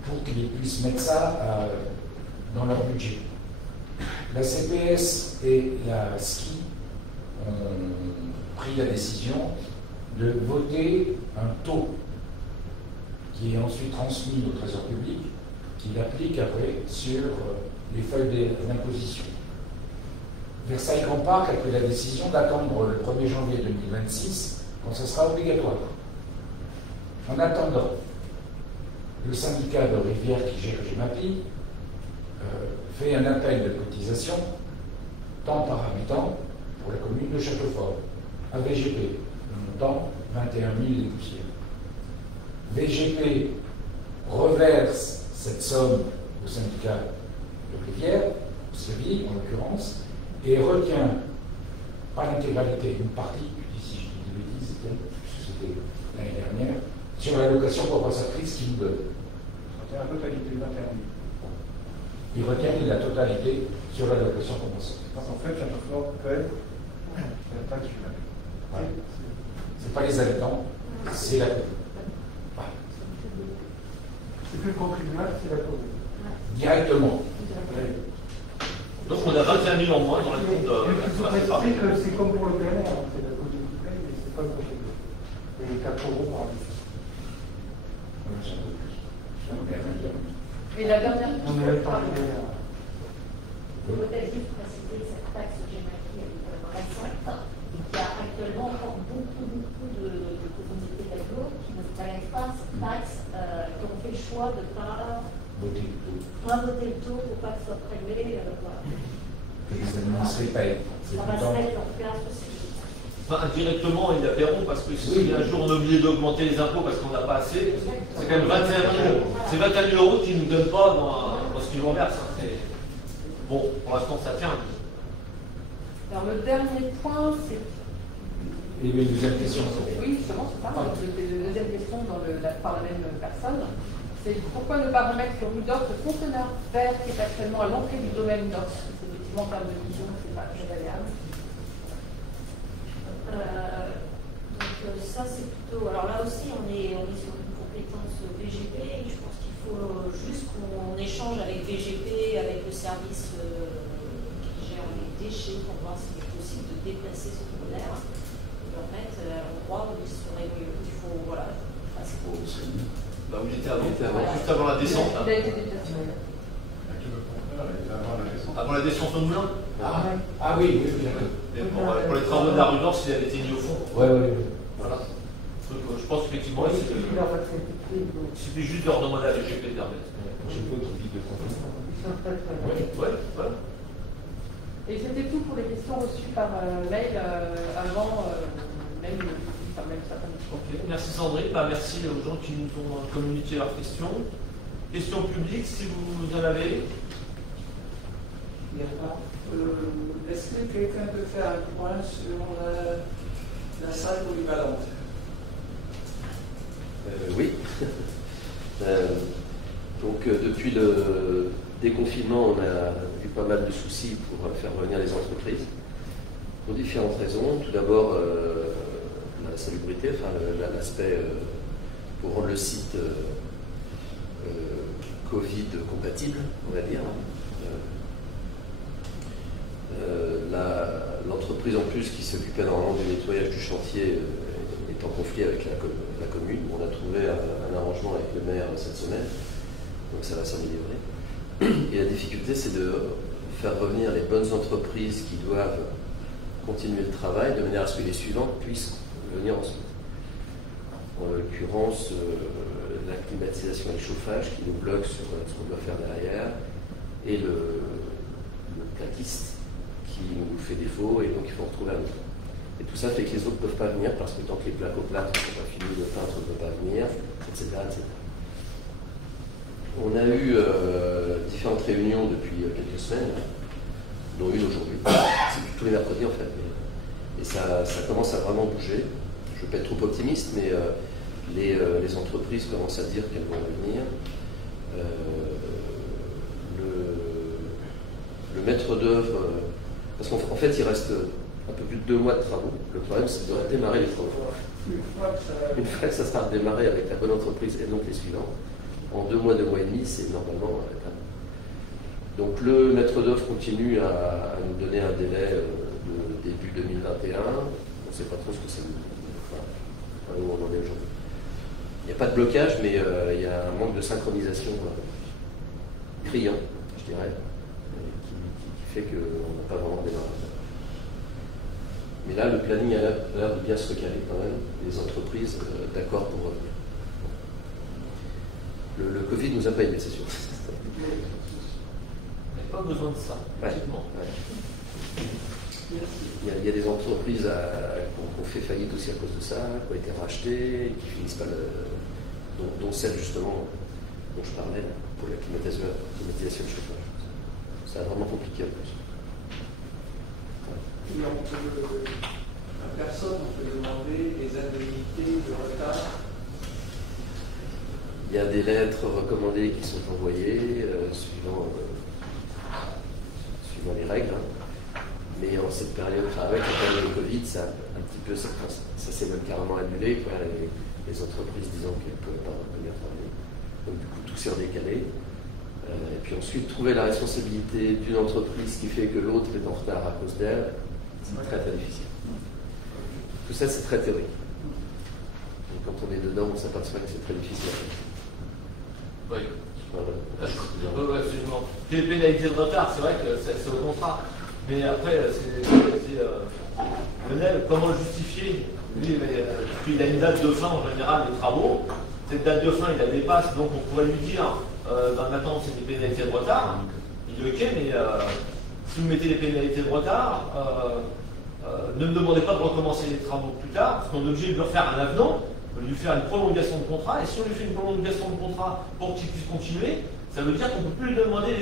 pour qu'ils puissent mettre ça dans leur budget. La CPS et la SKI ont pris la décision de voter un taux qui est ensuite transmis au Trésor public, qu'il applique après sur les feuilles d'imposition. Versailles Grand Parc a pris la décision d'attendre le 1er janvier 2026 quand ce sera obligatoire. En attendant, le syndicat de rivière qui gère GEMAPI fait un appel de cotisation, tant par habitant, pour la commune de Châteaufort, à VGP, le montant 21 000 et poussières. VGP reverse cette somme au syndicat de rivière, au SIAVI en l'occurrence, et retient, pas l'intégralité, une partie, si je dis des bêtises, c'était l'année dernière, sur l'allocation compensatrice qu'il nous donne. La totalité de 21 000. Il retient la totalité sur l'allocation compensatrice. Donc en fait, Châteaufort paye la taxe GEMAPI. Ouais. Ce n'est pas les habitants, c'est la commune. Ouais. C'est plus le contribuable, c'est la commune. Directement. Ouais. Donc on a 21 000 en moins dans le compte de c'est comme pour le PNR, c'est la commune qui paye, mais c'est pas le contribuable. Et 4 € par habitant. Et la dernière question. On est là. Peut-être juste préciser que cette taxe GEMAPI est récente et qu'il y a actuellement encore beaucoup de communautés d'agglo qui ne connaissent pas cette taxe, qui ont fait le choix de ne pas voter le taux pour pas que ce soit prélevé. Voilà. Que les administrés payent. Ça va se mettre en place aussi. Enfin, indirectement, ils la paieront parce que si un jour on a oublié d'augmenter les impôts parce qu'on n'a pas assez, c'est quand même 21 000 €. C'est 21 000 € qu'ils ne nous donnent pas dans ce qu'ils nous reversent. Bon, pour l'instant, ça tient. Alors le dernier point, c'est. Et une deuxième question. Oui, justement, c'est ça. La deuxième question par la même personne, c'est pourquoi ne pas remettre rue d'Orte le conteneur vert qui est actuellement à l'entrée du domaine d'Orte. C'est effectivement en termes de vision, c'est pas très agréable. Donc ça c'est plutôt. Alors là aussi on est sur une compétence VGP et je pense qu'il faut juste qu'on échange avec VGP, avec le service qui gère les déchets pour voir s'il est possible de déplacer ce conteneur. Et en fait, l'endroit où il serait mieux, il faut, voilà, Là où il était avant, Voilà. juste avant la descente. Il a été déplacé. Avant la descente au moulin. Ah oui, oui, bien. Et pour les travaux de la rudence, il avait été mis au fond. Ouais, ouais. Voilà. Donc, je pense qu'effectivement, il suffit juste de leur demander à l'échec de permettre. J'ai pas trop de confiance. Ouais, voilà. Et c'était tout pour les questions reçues par mail avant même certaines. Ok, merci Sandrine, merci aux gens qui nous ont communiqué leurs questions. Questions publiques, si vous en avez. Est-ce que quelqu'un peut faire un point sur la salle polyvalente? Oui. Donc depuis le déconfinement, on a eu pas mal de soucis pour faire revenir les entreprises, pour différentes raisons. Tout d'abord, la salubrité, enfin l'aspect pour rendre le site Covid compatible, on va dire. L'entreprise en plus qui s'occupait normalement du nettoyage du chantier est en conflit avec la commune. On a trouvé un arrangement avec le maire cette semaine, donc ça va s'améliorer. Et la difficulté, c'est de faire revenir les bonnes entreprises qui doivent continuer le travail de manière à ce que les suivantes puissent venir ensuite. En l'occurrence, la climatisation et le chauffage qui nous bloquent sur ce qu'on doit faire derrière, et le plaquiste qui nous fait défaut, et donc il faut retrouver un autre. Et tout ça fait que les autres ne peuvent pas venir parce que tant que les plaques au plâtre ne sont pas finies, le peintre ne peut pas venir, etc. etc. On a eu différentes réunions depuis quelques semaines, dont une aujourd'hui. C'est tous les mercredis en fait. Et ça commence à vraiment bouger. Je ne veux pas être trop optimiste, mais les entreprises commencent à dire qu'elles vont venir. Le maître d'œuvre, parce qu'en fait il reste un peu plus de 2 mois de travaux. Le problème c'est de redémarrer les travaux. Une fois que ça sera redémarré avec la bonne entreprise et donc les suivants, en 2 mois, 2 mois et demi, c'est normalement rétabli. Donc le maître d'œuvre continue à nous donner un délai de début 2021. On ne sait pas trop ce que ça nous dit. Enfin, où on en est aujourd'hui. Il n'y a pas de blocage, mais il y a un manque de synchronisation criant, je dirais, qui fait qu'on n'a pas vraiment démarré. Mais là, le planning a l'air de bien se recaler quand même. Les entreprises d'accord pour revenir. Le Covid nous a pas aidé, c'est sûr. Il n'y a pas besoin de ça. Ouais. Il y a des entreprises qui ont fait faillite aussi à cause de ça, qui ont été rachetées, qui finissent pas dont celle justement dont je parlais pour la climatisation du chauffage. C'est vraiment compliqué en plus. Et à personne, on peut demander les indemnités de retard. Il y a des lettres recommandées qui sont envoyées suivant les règles. Mais en cette période, avec la période de Covid, ça s'est même carrément annulé. Quoi, les entreprises disant qu'elles ne pouvaient pas venir travailler. Donc du coup, tout s'est redécalé. Et puis ensuite, trouver la responsabilité d'une entreprise qui fait que l'autre est en retard à cause d'elle, c'est très très difficile. Tout ça, c'est très théorique. Et quand on est dedans, on s'aperçoit que c'est très difficile à faire. Oui. Absolument. Les pénalités de retard, c'est vrai que c'est au contrat. Mais après, comment le justifier? Lui, il a une date de fin en général des travaux. Cette date de fin, il la dépasse, donc on pourrait lui dire maintenant c'est des pénalités de retard. Il dit ok, mais si vous mettez des pénalités de retard, ne me demandez pas de recommencer les travaux plus tard, parce qu'on est obligé de lui refaire un avenant, de lui faire une prolongation de contrat, et si on lui fait une prolongation de contrat pour qu'il puisse continuer, ça veut dire qu'on ne peut plus lui demander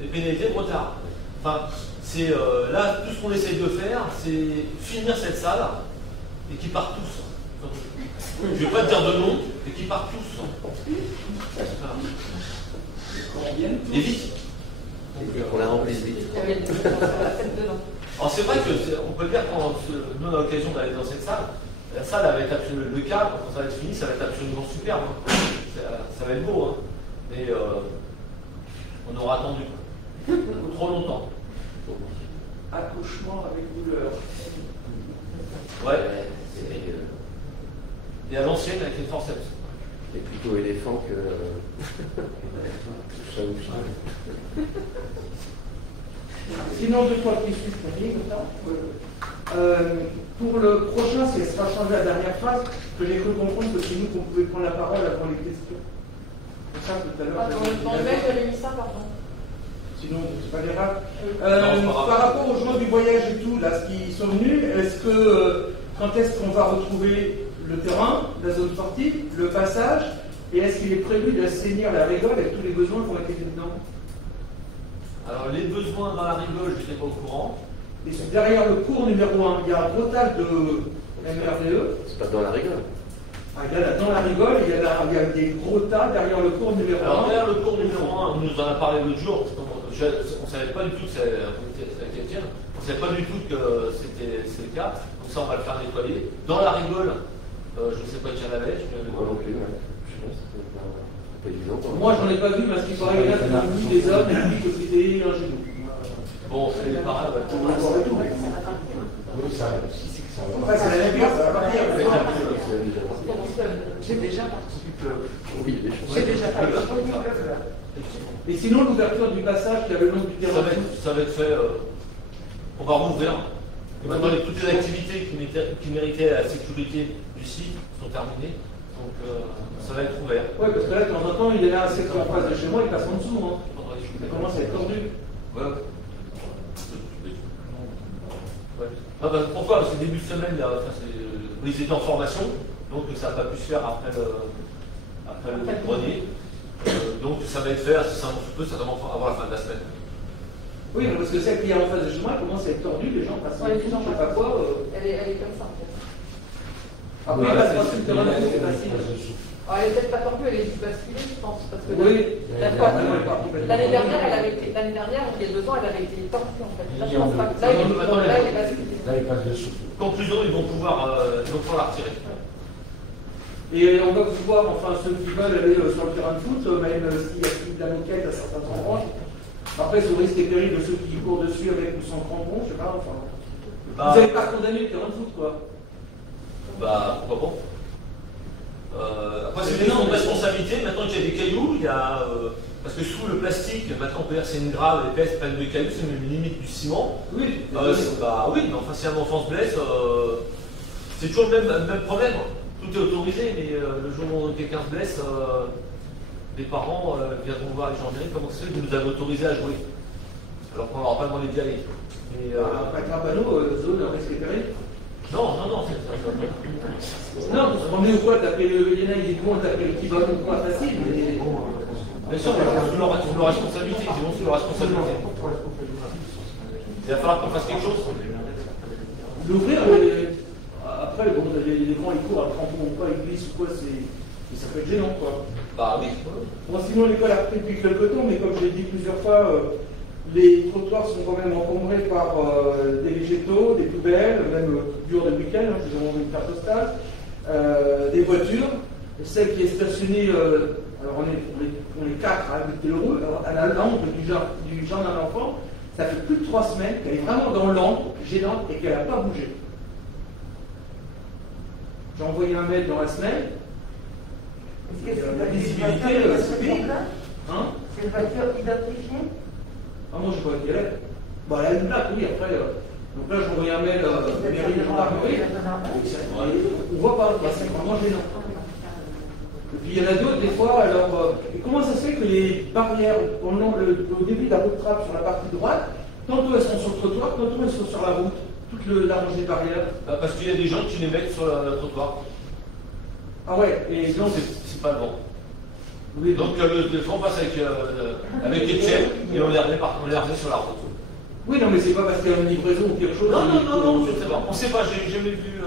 les pénalités de retard. Enfin, c'est là, tout ce qu'on essaye de faire, c'est finir cette salle et qu'ils partent tous. Je ne vais pas te dire de nom, mais qu'ils partent tous. Et vite. On la remplit vite. Alors c'est vrai qu'on peut dire qu'on a l'occasion d'aller dans cette salle. La salle va être absolument le cas, quand ça va être fini, ça va être absolument superbe. Ça va être beau, hein. Mais on aura attendu. ou trop longtemps. Accouchement avec douleur. Ouais. Et à l'ancienne avec les forceps. Et plutôt éléphant que. Chat ou chien. Sinon, deux, trois questions techniques. Pour le prochain, si elle sera changée la dernière phrase, que j'ai cru comprendre que c'est nous qu'on pouvait prendre la parole avant les questions. C'est ça tout à l'heure. Dans le mail, j'avais mis ça, pardon. Sinon, c'est pas grave. Par rapport aux gens du voyage et tout, là, ce qui sont venus, quand est-ce qu'on va retrouver le terrain, la zone sportive, le passage, et est-ce qu'il est prévu d'assainir la rigole avec tous les besoins qui ont été faits dedans? Alors, les besoins dans la rigole, je n'étais pas au courant. Et derrière le cours numéro 1, il y a un gros tas de MRDE. C'est pas dans la rigole. Ah, dans la rigole, il y a des gros tas derrière le cours numéro 1. Alors, derrière le cours numéro 1, on nous en a parlé l'autre jour. On ne savait pas du tout que c'était on ne savait pas du tout que c'était le cas. Donc ça, on va le faire nettoyer. Dans la rigole, je ne sais pas qui en avait. Moi non plus, je pense que c'est pas évident. Moi, j'en ai pas vu parce qu'il paraît qu'il y en a qui ont mis des hommes et puis que c'était un genou. Bon, c'est pareil. Après, c'est la même ça va partir. J'ai déjà participé. Oui, J'ai déjà participé. Et sinon, l'ouverture du passage qui avait le nom du terrain. Ça va être fait. On va rouvrir. Et maintenant, toutes les activités qui méritaient la sécurité du site sont terminées. Donc, ça va être ouvert. Oui, parce que là, de temps en temps, il est là un secteur en face de chez moi, il passe en dessous. Hein. Ça commence à être tordu. Ouais. Ah ben, pourquoi? Parce que début de semaine, là, ils étaient en formation, donc ça n'a pas pu se faire après le grenier. Donc ça va être fait, si ça peut, ça commence avant la fin de la semaine. Oui, parce que celle qui est en face de chez moi, elle commence à être tordue, les gens passent en dessous, je ne sais pas quoi. Elle est comme ça, en fait. Après, il passe par le terrain, c'est facile. Alors, elle est peut-être pas tordue, elle est juste basculée, je pense. Parce que oui, l'année dernière, il y a 2 ans, elle avait été tordue, en fait. Là, je pense pas. Là, elle est basculée. Là, il passe dessous. Conclusion, ils vont pouvoir la retirer. Et on va pouvoir, enfin, ceux qui veulent aller sur le terrain de foot, même s'il y a plus de la moquette à certains endroits. Après, sous risque et péril de ceux qui courent dessus avec ou sans crampons, je sais pas, enfin. Vous n'avez pas condamné le terrain de foot, quoi. Bah, pourquoi pas. Après, c'est une responsabilité. Maintenant qu'il y a des cailloux, parce que sous le plastique, maintenant on peut dire que c'est une grave épaisse, pleine de cailloux, c'est même limite du ciment. Oui. Bah oui, mais enfin, si un enfant se blesse, c'est toujours le même problème. Tout est autorisé, mais le jour où quelqu'un se blesse, les parents viendront voir les gendarmeries comment c'est que vous nous avez autorisé à jouer. Alors qu'on n'aura pas demandé d'y aller. Avec un panneau, zone risque et péril. Non. Non, vous se promenez ou quoi, taper le Yéna, il est bon, taper le petit ballon ou quoi, facile, mais. Bien sûr, sous leur responsabilité, ils vont sous leur responsabilité. Il va falloir qu'on fasse quelque chose. L'ouvrir, après, bon, les grands, ils courent à crampons ou pas, ils glissent ou quoi, ça peut être gênant, quoi. Bah oui. Bon, sinon, l'école a repris depuis quelques temps, mais comme je l'ai dit plusieurs fois, les trottoirs sont quand même encombrés par des végétaux, des poubelles, même dur de week-end, je vous ai envoyé une carte postale, des voitures. Celle qui est stationnée, alors on est 4 à habiter le rôle, à la lampe du genre d'un enfant, ça fait plus de 3 semaines qu'elle est vraiment dans l'ambre, gênante, et qu'elle n'a pas bougé. J'ai envoyé un mail dans la semaine. La visibilité, c'est pénible. Hein? C'est une voiture identifiée? Ah, moi, je vois qu'elle est. Bon, elle a une plaque, oui, après. Donc là, j'ai envoyé un mail à la mairie de gendarmerie. On voit pas, c'est vraiment gênant. Et puis, il y en a d'autres, des fois, alors. Et comment ça se fait que les barrières, au début de la route trappe sur la partie droite, tantôt elles sont sur le trottoir, tantôt elles sont sur la route, toute la rangée de barrières? Parce qu'il y a des gens qui les mettent sur le trottoir. Ah ouais, et donc c'est pas le bon. Oui, donc le train passe avec les chaînes et on les remet sur la route. Oui, non, mais c'est pas parce qu'il y a une livraison ou quelque chose. Non, je ne sais pas. On ne sait pas, j'ai jamais vu.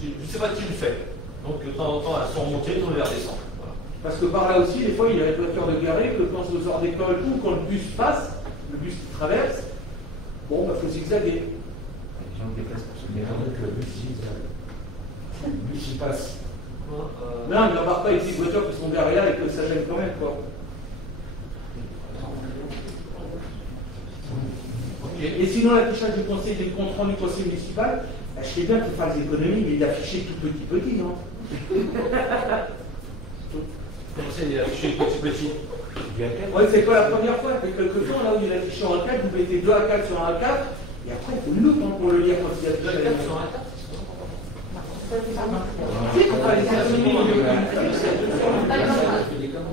Je ne sais pas qui le fait. Donc de temps en temps, elles sont remontées, on les redescend. Voilà. Parce que par là aussi, des fois, il y a les voitures de garé, que quand aux heures d'école ou quand le bus passe, le bus traverse, bon, il faut zigzaguer. Les gens déplacent pour se dire que le bus zigzague. Le bus il passe. Non, mais n'embarque pas avec des voitures qui sont derrière et que ça gêne quand même, quoi. Et sinon, l'affichage du conseil, des comptes rendus du conseil municipal, je sais bien qu'il faut faire des économies, mais d'afficher tout petit, non? Comment c'est affiché petit? Ouais, c'est pas la première fois, ça fait quelques temps, là où il est affiché en A4, vous mettez 2 A4 sur un A4, et après, il faut une loupe pour le lire quand il y a 2 A4 sur un A4.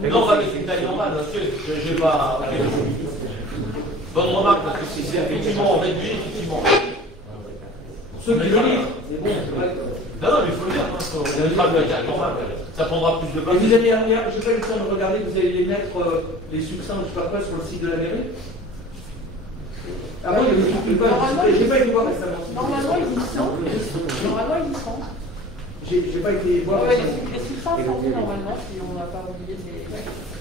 Mais non, on va mettre une taille normale, je vais pas. Bonne remarque, parce que si c'est effectivement réduit, effectivement. Ceux qui le lisent, c'est bon, c'est vrai. Non, mais il faut le dire, on mettra le taille normale. Ça prendra plus de place. Et vous allez, je n'ai pas eu le temps de regarder, vous allez les mettre, les succincts, je ne sais pas quoi, sur le site de la mairie. Ah bon, il y a des trucs de base, j'ai pas été voir récemment. Normalement, ils y sont. Normalement, ils y sont. J'ai pas été voir. Les succins sont faits normalement, si on n'a pas oublié les.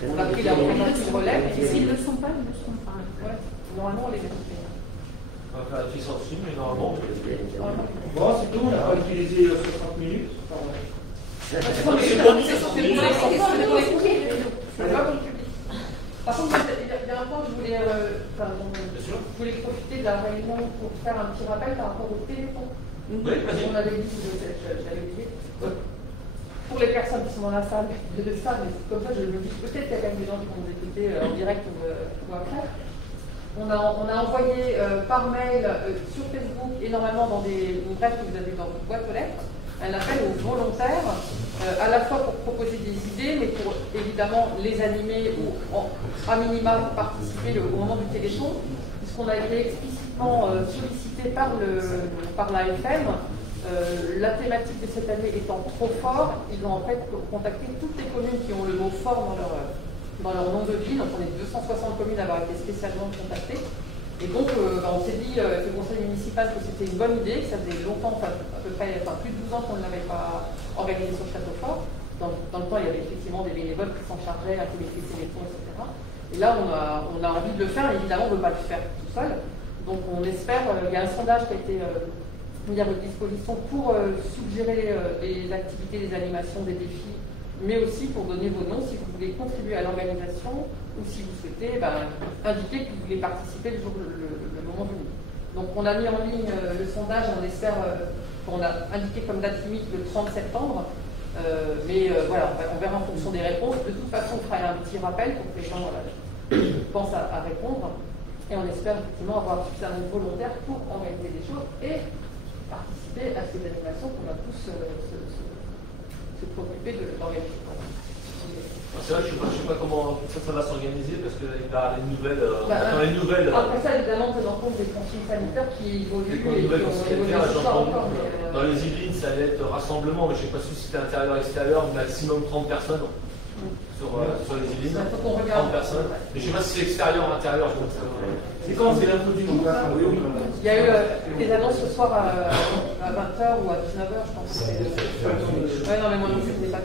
On a pris la relève. Et s'ils ne le sont pas, ils ne le seront pas. Ouais. Normalement, on les a fait. On va faire la puissance dessus, mais normalement. Bon, c'est tout, on n'a pas utilisé 60 minutes. C'est pour les Par contre, il y a un point que je voulais profiter de la réunion pour faire un petit rappel par rapport au téléphone. On avait dit, j'avais oublié. Pour les personnes qui sont dans la salle, mais comme ça, je me dis peut-être qu'il y a quand même des gens qui vont nous écouter en direct ou après. On a envoyé par mail sur Facebook et normalement dans des brefs que vous avez dans votre boîte aux lettres un appel aux volontaires, à la fois pour proposer des idées, mais pour évidemment les animer ou à minima participer au moment du téléthon, puisqu'on a été explicitement sollicité par l'AFM. La thématique de cette année étant trop fort, ils ont en fait contacté toutes les communes qui ont le mot fort dans leur nom de ville. Donc on est 260 communes à avoir été spécialement contactées. Et donc on s'est dit avec le conseil municipal que c'était une bonne idée, que ça faisait longtemps, à peu près plus de 12 ans qu'on ne l'avait pas organisé sur Châteaufort. Dans le temps, il y avait effectivement des bénévoles qui s'en chargeaient, à tous les téléphons, etc. Et là, on a envie de le faire, évidemment, on ne veut pas le faire tout seul. Donc on espère, il y a un sondage qui a été mis à votre disposition pour suggérer des activités, des animations, des défis, mais aussi pour donner vos noms si vous voulez contribuer à l'organisation ou si vous souhaitez indiquer que vous voulez participer le moment venu. Donc on a mis en ligne le sondage, on espère qu'on a indiqué comme date limite le 30 septembre, mais voilà, on verra en fonction des réponses. De toute façon, on fera un petit rappel pour que les gens pensent à répondre, et on espère effectivement avoir suffisamment de volontaires pour organiser des choses et participer à ces animations qu'on va tous se préoccuper de l'organiser. C'est vrai que je ne sais pas comment ça va s'organiser parce que les nouvelles. Après ça, évidemment, on peut en compte des consignes sanitaires qui évoluent. Dans les Yvelines, ça allait être rassemblement, mais je ne sais pas si c'était intérieur-extérieur, maximum 30 personnes sur les Yvelines. 30 personnes. Mais je ne sais pas si c'est extérieur ou intérieur. C'est quand c'est l'info du jour? Il y a eu des annonces ce soir à 20h ou à 19h, je pense. Ouais, non, mais moi non plus, je n'ai pas fait.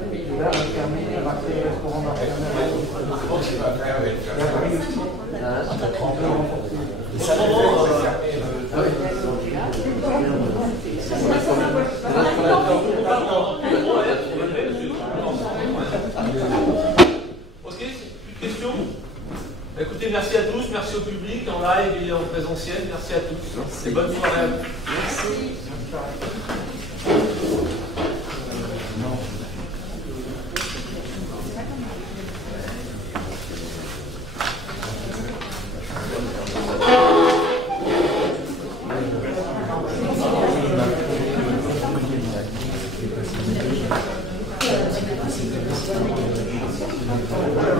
Ok, plus de questions? Écoutez, merci à tous, merci au public en live et en présentiel, merci à tous. Merci. Et bonne soirée à vous. Merci. Voilà.